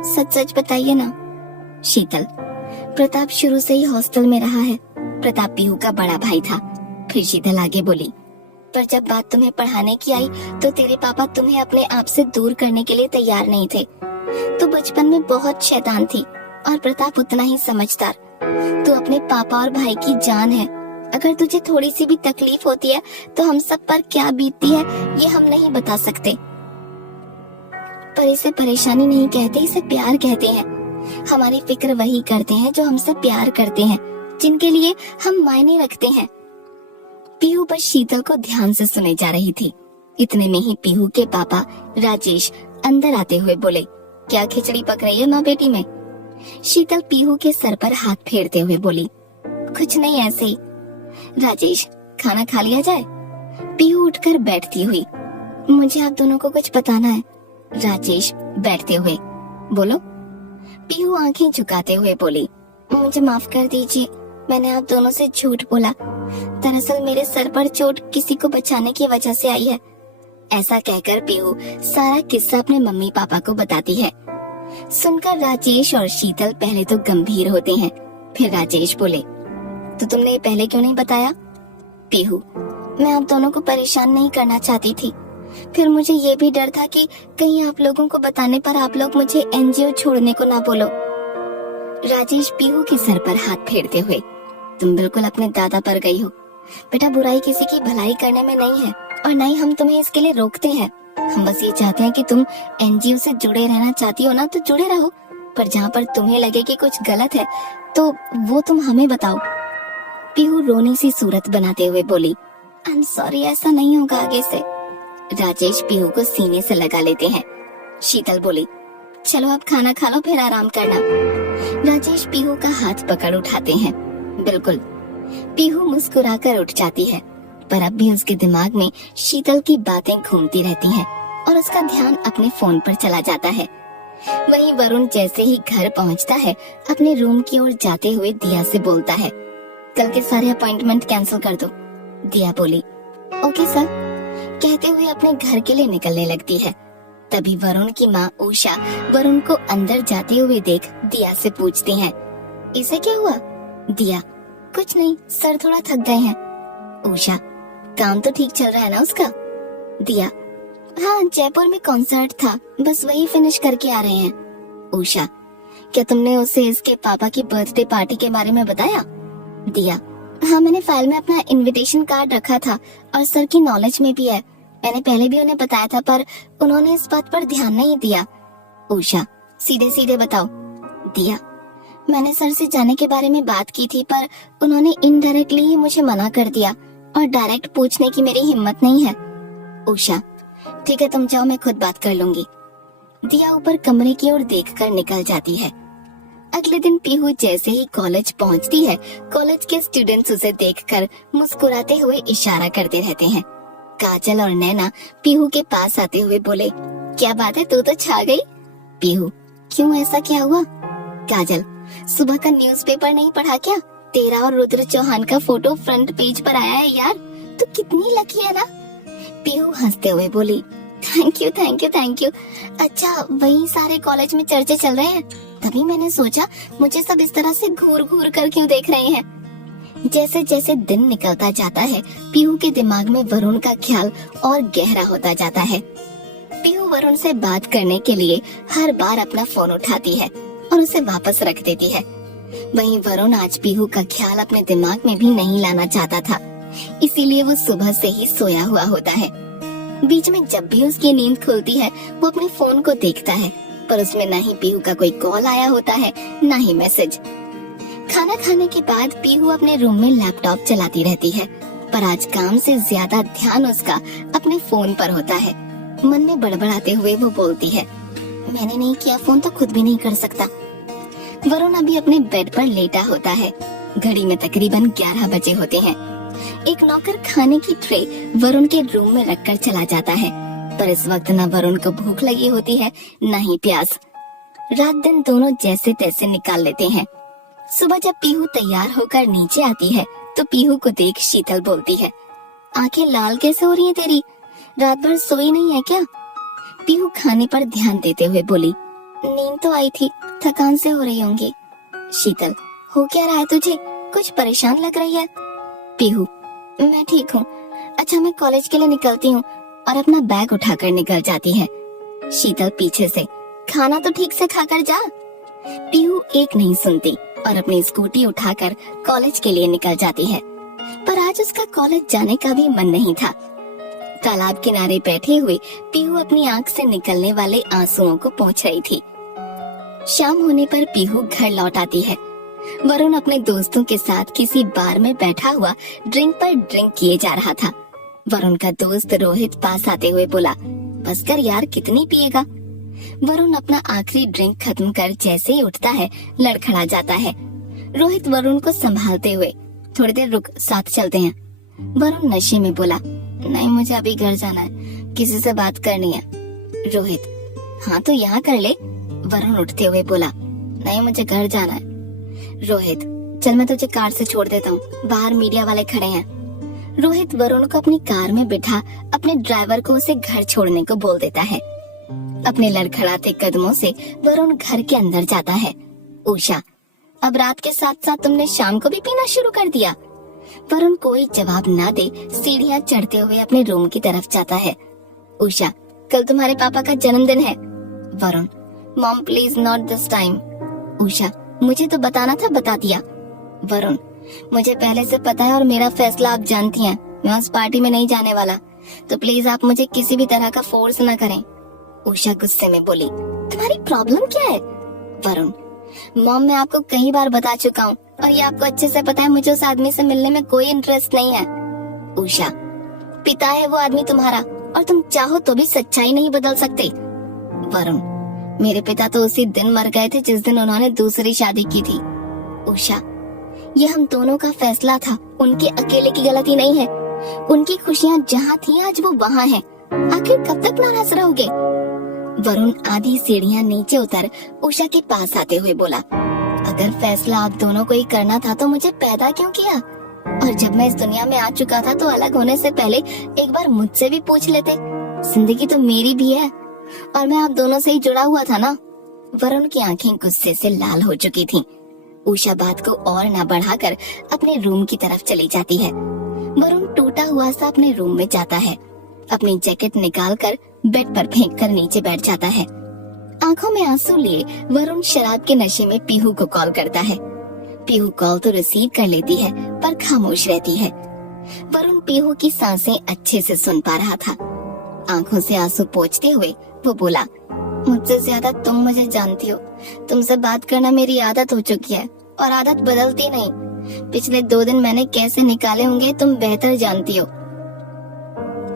सच सच बताइए ना। शीतल, प्रताप शुरू से ही हॉस्टल में रहा है। प्रताप पीहू का बड़ा भाई था। फिर शीतल आगे बोली, पर जब बात तुम्हें पढ़ाने की आई तो तेरे पापा तुम्हें अपने आप से दूर करने के लिए तैयार नहीं थे। तू बचपन में बहुत शैतान थी और प्रताप उतना ही समझदार। तू अपने पापा और भाई की जान है। अगर तुझे थोड़ी सी भी तकलीफ होती है तो हम सब पर क्या बीतती है ये हम नहीं बता सकते। पर इसे परेशानी नहीं कहते, इसे प्यार कहते हैं। हमारी फिक्र वही करते हैं जो हमसे प्यार करते हैं, जिनके लिए हम मायने रखते हैं। पीहू बस शीतल को ध्यान से सुने जा रही थी। इतने में ही पीहू के पापा राजेश अंदर आते हुए बोले, क्या खिचड़ी पक रही है माँ बेटी में? शीतल पीहू के सर पर हाथ फेरते हुए बोली, कुछ नहीं, ऐसे ही। राजेश, खाना खा लिया जाए? पीहू उठकर बैठती हुई, मुझे आप दोनों को कुछ बताना है। राजेश बैठते हुए, बोलो। पीहू आंखें झुकाते हुए बोली, मुझे माफ कर दीजिए, मैंने आप दोनों से झूठ बोला। दरअसल मेरे सर पर चोट किसी को बचाने की वजह से आई है। ऐसा कहकर पीहू सारा किस्सा अपने मम्मी पापा को बताती है। सुनकर राजेश और शीतल पहले तो गंभीर होते हैं, फिर राजेश बोले, तो तुमने पहले क्यों नहीं बताया? पीहू, मैं आप दोनों को परेशान नहीं करना चाहती थी। फिर मुझे ये भी डर था कि कहीं आप लोगों को बताने पर आप लोग मुझे एनजीओ छोड़ने को ना बोलो। राजेश पीहू के सर पर हाथ फेरते हुए, तुम बिल्कुल अपने दादा पर गई हो। बेटा, बुराई किसी की भलाई करने में नहीं है और न ही हम तुम्हें इसके लिए रोकते हैं। हम बस ये चाहते हैं कि तुम एनजीओ से जुड़े रहना चाहती हो ना, तो जुड़े रहो, पर जहाँ पर तुम्हें लगे कि कुछ गलत है तो वो तुम हमें बताओ। पीहू रोनी सी सूरत बनाते हुए बोली, आई एम सॉरी, ऐसा नहीं होगा आगे से। राजेश पीहू को सीने से लगा लेते हैं। शीतल बोली, चलो अब खाना खा लो, फिर आराम करना। राजेश पीहू का हाथ पकड़ उठाते हैं। बिल्कुल। पीहू मुस्कुराकर उठ जाती है, पर अब भी उसके दिमाग में शीतल की बातें घूमती रहती हैं और उसका ध्यान अपने फोन पर चला जाता है। वहीं वरुण जैसे ही घर पहुंचता है, अपने रूम की ओर जाते हुए दिया से बोलता है, कल के सारे अपॉइंटमेंट कैंसिल कर दो। दिया बोली, ओके सर, कहते हुए अपने घर के लिए निकलने लगती है। तभी वरुण की माँ उषा वरुण को अंदर जाते हुए देख दिया से पूछती हैं, इसे क्या हुआ? दिया, कुछ नहीं, सर थोड़ा थक गए हैं। उषा, काम तो ठीक चल रहा है ना उसका? दिया, हाँ, जयपुर में कॉन्सर्ट था, बस वही फिनिश करके आ रहे हैं। उषा, क्या तुमने उसे इसके पापा की बर्थडे पार्टी के बारे में बताया? दिया, हाँ, मैंने फाइल में अपना इनविटेशन कार्ड रखा था और सर की नॉलेज में भी है। मैंने पहले भी उन्हें बताया था, पर उन्होंने इस बात पर ध्यान नहीं दिया। उषा, सीधे सीधे बताओ। दिया, मैंने सर से जाने के बारे में बात की थी, पर उन्होंने इनडायरेक्टली ही मुझे मना कर दिया और डायरेक्ट पूछने की मेरी हिम्मत नहीं है। उषा, ठीक है, तुम जाओ, मैं खुद बात कर लूंगी। दिया ऊपर कमरे की ओर देखकर निकल जाती है। अगले दिन पीहू जैसे ही कॉलेज पहुंचती है, कॉलेज के स्टूडेंट्स उसे देखकर मुस्कुराते हुए इशारा करते रहते हैं। काजल और नैना पीहू के पास आते हुए बोले, क्या बात है, तू तो छा गई। पीहू, क्यों, ऐसा क्या हुआ? काजल, सुबह का न्यूज़पेपर नहीं पढ़ा क्या? तेरा और रुद्र चौहान का फोटो फ्रंट पेज पर आया है यार, तू कितनी लकी है ना। पीहू हंसते हुए बोली, thank you thank you thank you. अच्छा, वही सारे कॉलेज में चर्चे चल रहे हैं, तभी मैंने सोचा मुझे सब इस तरह से घूर घूर कर क्यों देख रहे हैं। जैसे जैसे दिन निकलता जाता है, पीहू के दिमाग में वरुण का ख्याल और गहरा होता जाता है। पीहू वरुण से बात करने के लिए हर बार अपना फोन उठाती है और उसे वापस रख देती है। वहीं वरुण आज पीहू का ख्याल अपने दिमाग में भी नहीं लाना चाहता था, इसीलिए वो सुबह से ही सोया हुआ होता है। बीच में जब भी उसकी नींद खुलती है, वो अपने फोन को देखता है, पर उसमें न ही पीहू का कोई कॉल आया होता है, न ही मैसेज। खाना खाने के बाद पीहू अपने रूम में लैपटॉप चलाती रहती है, पर आज काम से ज्यादा ध्यान उसका अपने फोन पर होता है। मन में बड़बड़ाते हुए वो बोलती है, मैंने नहीं किया फोन तो खुद भी नहीं कर सकता। वरुण अभी अपने बेड पर लेटा होता है। घड़ी में तकरीबन 11 बजे होते हैं। एक नौकर खाने की ट्रे वरुण के रूम में रखकर चला जाता है, पर इस वक्त न वरुण को भूख लगी होती है, न ही प्यास। रात दिन दोनों जैसे तैसे निकाल लेते हैं। सुबह जब पीहू तैयार होकर नीचे आती है, तो पीहू को देख शीतल बोलती है, आंखें लाल कैसे हो रही हैं तेरी, रात भर सोई नहीं है क्या? पीहू खाने पर ध्यान देते हुए बोली, नींद तो आई थी, थकान से हो रही होंगी। शीतल, हो क्या रहा है तुझे, कुछ परेशान लग रही है। पीहू, मैं ठीक हूँ। अच्छा, मैं कॉलेज के लिए निकलती हूँ, और अपना बैग उठाकर निकल जाती है। शीतल पीछे से, खाना तो ठीक से खाकर जा। पीहू एक नहीं सुनती और अपनी स्कूटी उठाकर कॉलेज के लिए निकल जाती है, पर आज उसका कॉलेज जाने का भी मन नहीं था। तालाब किनारे बैठे हुए पीहू अपनी आंख से निकलने वाले आंसुओं को पोंछ रही थी। शाम होने पर पीहू घर लौट आती है। वरुण अपने दोस्तों के साथ किसी बार में बैठा हुआ ड्रिंक पर ड्रिंक किए जा रहा था। वरुण का दोस्त रोहित पास आते हुए बोला, बस कर यार, कितनी पिएगा। वरुण अपना आखिरी ड्रिंक खत्म कर जैसे ही उठता है, लड़खड़ा जाता है। रोहित वरुण को संभालते हुए, थोड़ी देर रुक, साथ चलते हैं। वरुण नशे में बोला, नहीं, मुझे अभी घर जाना है, किसी से बात करनी है। रोहित, हाँ तो यहाँ कर ले। वरुण उठते हुए बोला, नहीं मुझे घर जाना है। रोहित, चल मैं तुझे कार से छोड़ देता हूँ, बाहर मीडिया वाले खड़े हैं। रोहित वरुण को अपनी कार में बिठा अपने ड्राइवर को उसे घर छोड़ने को बोल देता है। अपने लड़खड़ाते कदमों से वरुण घर के अंदर जाता है। उषा, अब रात के साथ साथ तुमने शाम को भी पीना शुरू कर दिया। वरुण कोई जवाब ना दे सीढ़ियाँ चढ़ते हुए अपने रूम की तरफ जाता है। उषा, कल तुम्हारे पापा का जन्मदिन है। Varun, mom please not this time. Usha, मुझे तो बताना था, बता दिया। वरुण, मुझे पहले से पता है और मेरा फैसला आप जानती हैं। मैं उस पार्टी में नहीं जाने वाला, तो प्लीज आप मुझे किसी भी तरह का फोर्स न करें। उषा गुस्से में बोली, तुम्हारी प्रॉब्लम क्या है? वरुण, मॉम मैं आपको कई बार बता चुका हूँ और ये आपको अच्छे से पता है, मुझे उस आदमी से मिलने में कोई इंटरेस्ट नहीं है। उषा, पिता है वो आदमी तुम्हारा और तुम चाहो तो भी सच्चाई नहीं बदल सकते। वरुण, मेरे पिता तो उसी दिन मर गए थे जिस दिन उन्होंने दूसरी शादी की थी। उषा, ये हम दोनों का फैसला था, उनके अकेले की गलती नहीं है। उनकी खुशियाँ जहाँ थी आज वो वहाँ है। आखिर कब तक नाराज रहोगे? वरुण आधी सीढ़ियाँ नीचे उतर उषा के पास आते हुए बोला, अगर फैसला आप दोनों को ही करना था तो मुझे पैदा क्यों किया? और जब मैं इस दुनिया में आ चुका था तो अलग होने से पहले एक बार मुझसे भी पूछ लेते। जिंदगी तो मेरी भी है और मैं आप दोनों से ही जुड़ा हुआ था ना। वरुण की आंखें गुस्से से लाल हो चुकी थीं। उषा बात को और न बढ़ाकर अपने रूम की तरफ चली जाती है। वरुण टूटा हुआ सा अपने रूम में जाता है। अपनी जैकेट निकालकर बेड पर फेंक कर नीचे बैठ जाता है। आंखों में आंसू लिए वरुण शराब के नशे में पीहू को कॉल करता है। पीहू कॉल तो रिसीव कर लेती है पर खामोश रहती है। वरुण पीहू की सांसें अच्छे से सुन पा रहा था। आंखों से आंसू पोंछते हुए वो बोला, मुझसे ज्यादा तुम मुझे जानती हो। तुमसे बात करना मेरी आदत हो चुकी है और आदत बदलती नहीं। पिछले 2 दिन मैंने कैसे निकाले होंगे तुम बेहतर जानती हो।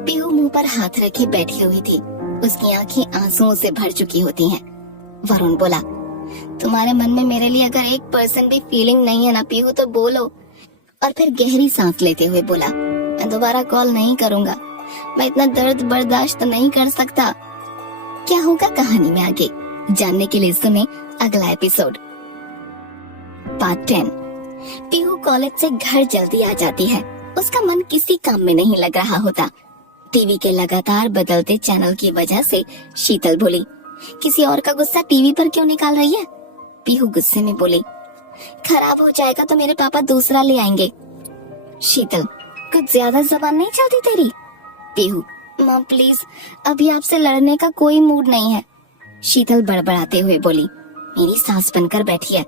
पीहू मुंह पर हाथ रखे बैठी हुई थी। उसकी आंखें आंसुओं से भर चुकी होती हैं। वरुण बोला, तुम्हारे मन में मेरे लिए अगर 1% भी फीलिंग नहीं है ना पीहू तो बोलो। और फिर गहरी सांस लेते हुए बोला, मैं दोबारा कॉल नहीं करूंगा। मैं इतना दर्द बर्दाश्त नहीं कर सकता। क्या होगा कहानी में आगे जानने के लिए सुने अगला एपिसोड। पार्ट 10। पीहू कॉलेज से घर जल्दी आ जाती है। उसका मन किसी काम में नहीं लग रहा होता। टीवी के लगातार बदलते चैनल की वजह से शीतल बोली, किसी और का गुस्सा टीवी पर क्यों निकाल रही है? पीहू गुस्से में बोली, खराब हो जाएगा तो मेरे पापा दूसरा ले आएंगे। शीतल, कुछ ज्यादा जबान नहीं चलती तेरी? पीहू, माँ प्लीज, अभी आपसे लड़ने का कोई मूड नहीं है। शीतल बड़बड़ाते हुए बोली, मेरी सास बनकर बैठी है।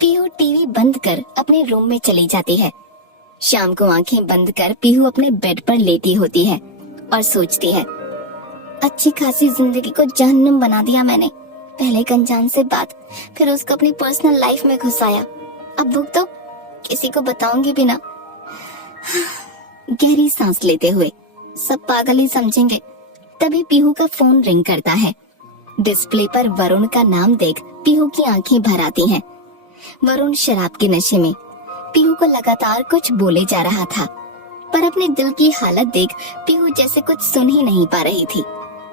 पीहू टीवी बंद कर अपने रूम में चली जाती है। शाम को आंखें बंद कर पीहू अपने बेड पर लेटी होती है और सोचती है, अच्छी खासी जिंदगी को जहन्नुम बना दिया मैंने। पहले एक अनजान से बात, फिर उसको अपनी पर्सनल लाइफ में घुसाया। अब भुग तो किसी को बताऊंगी भी ना। गहरी सांस लेते हुए, सब पागल ही समझेंगे। तभी पीहू का फोन रिंग करता है। डिस्प्ले पर वरुण का नाम देख पीहू की आंखें भर आती हैं। वरुण शराब के नशे में पीहू को लगातार कुछ बोले जा रहा था, पर अपने दिल की हालत देख पीहू जैसे कुछ सुन ही नहीं पा रही थी।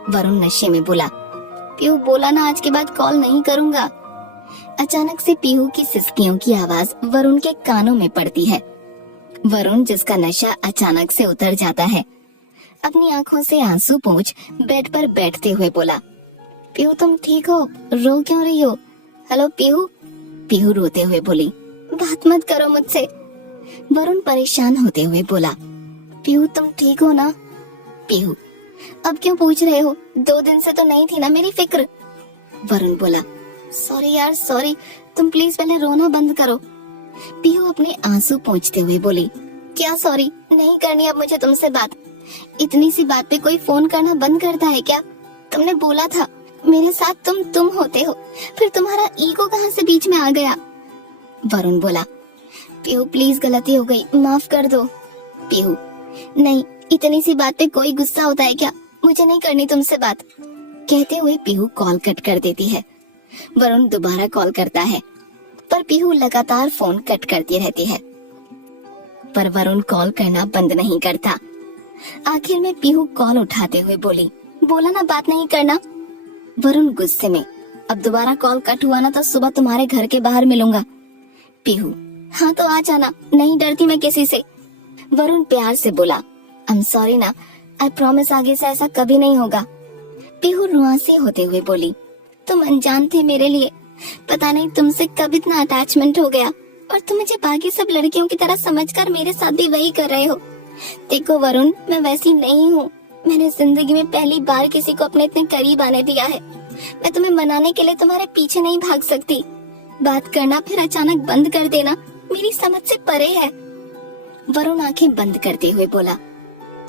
वरुण नशे में बोला, पीहू बोला ना आज के बाद कॉल नहीं करूंगा। अचानक से पीहू की सिसकियों की आवाज वरुण के कानों में पड़ती है। वरुण, जिसका नशा अचानक से उतर जाता है, अपनी आंखों से आंसू पोंछ बेड पर बैठते हुए बोला, पीहू तुम ठीक हो? रो क्यों रही हो? हेलो पीहू। पीहू रोते हुए बोली, बात मत करो मुझसे। वरुण परेशान होते हुए बोला, पीहू तुम ठीक हो ना? पीहू, अब क्यों पूछ रहे हो? 2 दिन से तो नहीं थी ना मेरी फिक्र। वरुण बोला, सॉरी यार सॉरी, तुम प्लीज पहले रोना बंद करो। पीहू अपने आंसू पोंछते हुए बोली, क्या सॉरी? नहीं करनी अब मुझे तुमसे बात। इतनी सी बात पे कोई फोन करना बंद करता है क्या? तुमने बोला था मेरे साथ तुम होते हो, फिर तुम्हारा ईगो कहाँ से बीच में आ गया? वरुण बोला, पीहू प्लीज गलती हो गई, माफ कर दो। पीहू, नहीं, इतनी सी बात पे कोई गुस्सा होता है क्या? मुझे नहीं करनी तुमसे बात। कहते हुए पीहू कॉल कट कर देती है। वरुण दोबारा कॉल करता है, पर पीहू लगातार फोन कट करती रहती है। पर वरुण कॉल करना बंद नहीं करता। आखिर में पीहू कॉल उठाते हुए बोली, बोला ना बात नहीं करना। वरुण गुस्से में, अब दोबारा कॉल कट हुआ ना तो सुबह तुम्हारे घर के बाहर मिलूंगा। पीहू, हाँ तो आ जाना, नहीं डरती मैं किसी से। वरुण प्यार से बोला, आई एम सॉरी ना, आई प्रॉमिस आगे से ऐसा कभी नहीं होगा। पीहू रुआंसी होते हुए बोली, तुम अनजान थे मेरे लिए, पता नहीं तुमसे कब इतना अटैचमेंट हो गया और तुम मुझे बाकी सब लड़कियों की तरह समझकर मेरे साथ भी वही कर रहे हो। देखो वरुण, मैं वैसी नहीं हूँ। मैंने जिंदगी में पहली बार किसी को अपने इतने करीब आने दिया है। मैं तुम्हें मनाने के लिए तुम्हारे पीछे नहीं भाग सकती। बात करना फिर अचानक बंद कर देना मेरी समझ से परे है। वरुण आंखें बंद करते हुए बोला,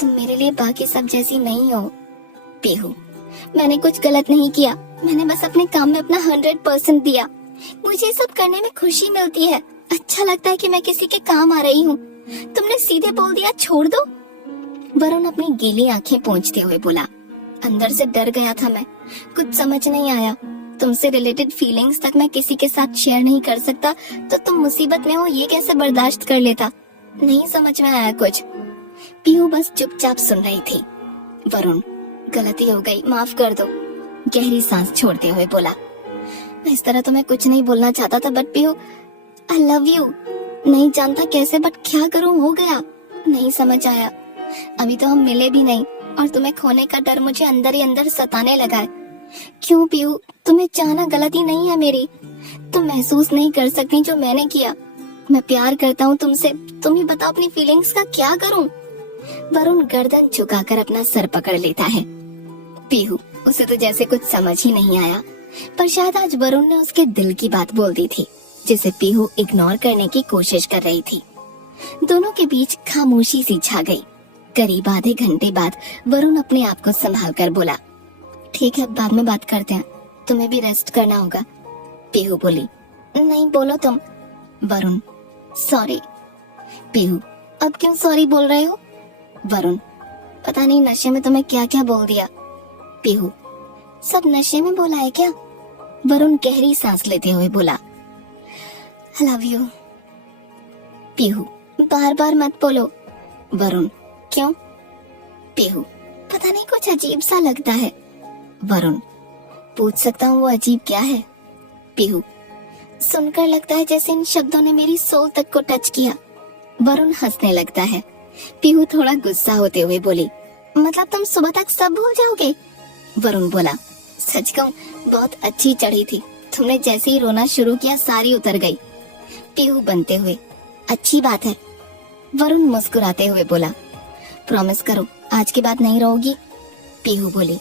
तुम मेरे लिए बाकी सब जैसी नहीं हो। पीहू, मैंने कुछ गलत नहीं किया, मैंने बस अपने काम में अपना 100% दिया। मुझे सब करने में खुशी मिलती है, अच्छा लगता है कि मैं किसी के काम आ रही हूँ। तुमने सीधे बोल दिया छोड़ दो। वरुण अपनी गीली आंखें पोंछते हुए बोला, अंदर से डर गया था मैं, कुछ समझ नहीं आया। तुमसे रिलेटेड फीलिंग्स तक मैं किसी के साथ शेयर नहीं कर सकता तो तुम मुसीबत में हो ये कैसे बर्दाश्त कर लेता। नहीं समझ में आया कुछ। पीहू बस चुपचाप सुन रही थी। वरुण, गलती हो गई, माफ कर दो। गहरी सांस छोड़ते हुए बोला, मैं इस तरह तुम्हें कुछ नहीं बोलना चाहता था but Pihu, I love you. नहीं जानता कैसे बट क्या करूं, हो गया, नहीं समझ आया। अभी तो हम मिले भी नहीं और तुम्हें खोने का डर मुझे अंदर ही अंदर सताने लगा है। क्यों पीहू, तुम्हें चाहना गलती नहीं है मेरी, तुम महसूस नहीं कर सकती जो मैंने किया। मैं प्यार करता हूँ तुमसे, तुम ही बताओ अपनी फीलिंग्स का क्या करूं। वरुण गर्दन झुकाकर अपना सर पकड़ लेता है। पीहू, उसे तो जैसे कुछ समझ ही नहीं आया, पर शायद आज वरुण ने उसके दिल की बात बोल दी थी जिसे पीहू इग्नोर करने की कोशिश कर रही थी। दोनों के बीच खामोशी सी छा गई। करीब आधे घंटे बाद वरुण अपने आप को संभाल कर बोला, ठीक है बाद में बात करते हैं, तुम्हें भी रेस्ट करना होगा। पीहू बोली, नहीं बोलो तुम। वरुण, सॉरी। पीहू, अब क्यों सॉरी बोल रहे हो। वरुण, पता नहीं नशे में तुम्हें क्या क्या बोल दिया। पीहू, सब नशे में बोला है क्या। वरुण गहरी सांस लेते हुए बोला, आई लव यू। पीहू, बार बार मत बोलो। वरुण, क्यों। पीहू, पता नहीं कुछ अजीब सा लगता है। वरुण, पूछ सकता हूँ वो अजीब क्या है। पीहू, सुनकर लगता है जैसे इन शब्दों ने मेरी सोल तक को टच किया। वरुण हंसने लगता है। पीहू थोड़ा गुस्सा होते हुए बोली, मतलब तुम सुबह तक सब भूल जाओगे। वरुण बोला, सच कहूँ बहुत अच्छी चढ़ी थी, तुमने जैसे ही रोना शुरू किया सारी उतर गई। पीहू बनते हुए, अच्छी बात है। वरुण मुस्कुराते हुए बोला, प्रॉमिस करो आज के बाद नहीं रोगी। पीहू बोली,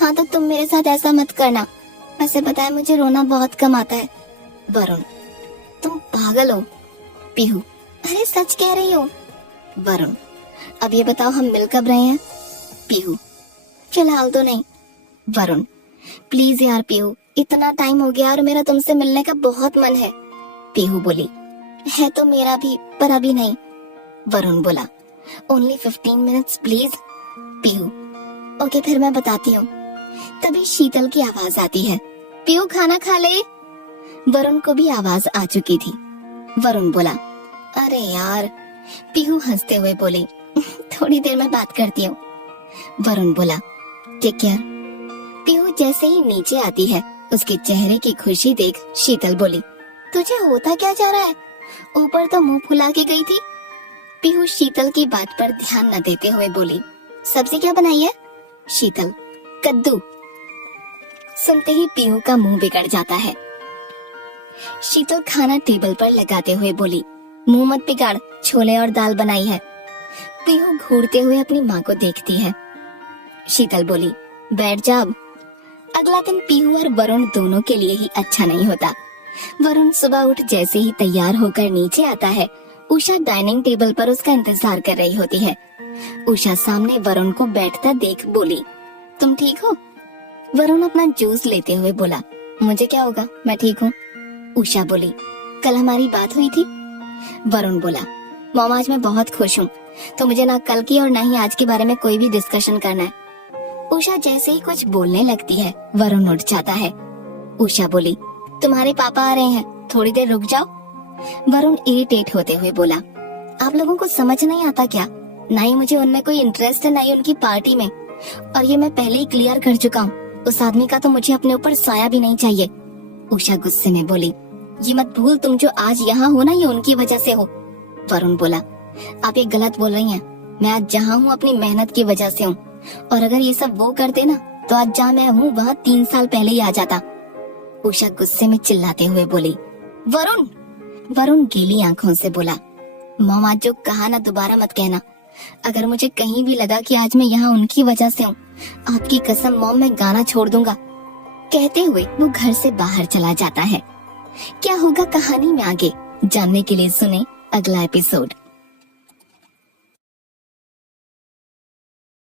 हाँ तो तुम मेरे साथ ऐसा मत करना, वैसे पता है मुझे रोना बहुत कम आता है। वरुण, तुम पागल हो। पीहू, अरे सच कह रही हो। वरुण, अब ये बताओ हम मिल कब रहे हैं। पीहू, फिलहाल तो नहीं। वरुण, प्लीज यार पीहू, इतना टाइम हो गया और मेरा तुमसे मिलने का बहुत मन है। पीहू बोली, है तो मेरा भी पर अभी नहीं। वरुण बोला, only 15 minutes please. Pihu, okay फिर मैं बताती हूँ। तभी शीतल की आवाज आती है, पीहू खाना खा ले। वरुण को भी आवाज आ चुकी थी। वरुण बोला, अरे यार। पीहू हंसते हुए बोली, थोड़ी देर में बात करती हूँ। वरुण बोला, टेक केयर। पीहू जैसे ही नीचे आती है उसके चेहरे की खुशी देख शीतल बोली, तुझे होता क्या जा रहा है, ऊपर तो मुंह फुला के गई थी। पीहू शीतल की बात पर ध्यान न देते हुए बोली, सब्जी क्या बनाई है। शीतल, कद्दू। सुनते ही पीहू का मुंह बिगड़ जाता है। शीतल खाना टेबल पर लगाते हुए बोली, मुंह मत बिगाड़, छोले और दाल बनाई है। पीहू घूरते हुए अपनी माँ को देखती है। शीतल बोली, बैठ जा अब। अगला दिन पीहू और वरुण दोनों के लिए ही अच्छा नहीं होता। वरुण सुबह उठ जैसे ही तैयार होकर नीचे आता है, उषा डाइनिंग टेबल पर उसका इंतजार कर रही होती है। उषा सामने वरुण को बैठता देख बोली, तुम ठीक हो। वरुण अपना जूस लेते हुए बोला, मुझे क्या होगा, मैं ठीक हूँ। उषा बोली, कल हमारी बात हुई थी। वरुण बोला, मॉम आज मैं बहुत खुश हूँ, तो मुझे ना कल की और ना ही आज के बारे में कोई भी डिस्कशन करना है। उषा जैसे ही कुछ बोलने लगती है वरुण उठ जाता है। उषा बोली, तुम्हारे पापा आ रहे हैं, थोड़ी देर रुक जाओ। वरुण इरिटेट होते हुए बोला, आप लोगों को समझ नहीं आता क्या, ना ही मुझे उनमें कोई इंटरेस्ट है ना ही उनकी पार्टी में, और ये मैं पहले ही क्लियर कर चुका हूँ। उस आदमी का तो मुझे अपने ऊपर साया भी नहीं चाहिए। उषा गुस्से में बोली, ये मत भूल तुम जो आज यहाँ हो ना, ये उनकी वजह से हो। वरुण बोला, आप ये गलत बोल रही हैं। मैं आज जहाँ हूँ अपनी मेहनत की वजह से हूँ, और अगर ये सब वो करते ना तो आज जहाँ मैं हूँ वहाँ 3 साल पहले ही आ जाता। उषा गुस्से में चिल्लाते हुए बोली, वरुण। वरुण गीली आंखों से बोला, मॉम आज जो कहा ना दोबारा मत कहना। अगर मुझे कहीं भी लगा कि आज मैं यहाँ उनकी वजह से हूँ, आपकी कसम मॉम मैं गाना छोड़ दूंगा। कहते हुए वो घर से बाहर चला जाता है। क्या होगा कहानी में आगे जानने के लिए सुने अगला एपिसोड।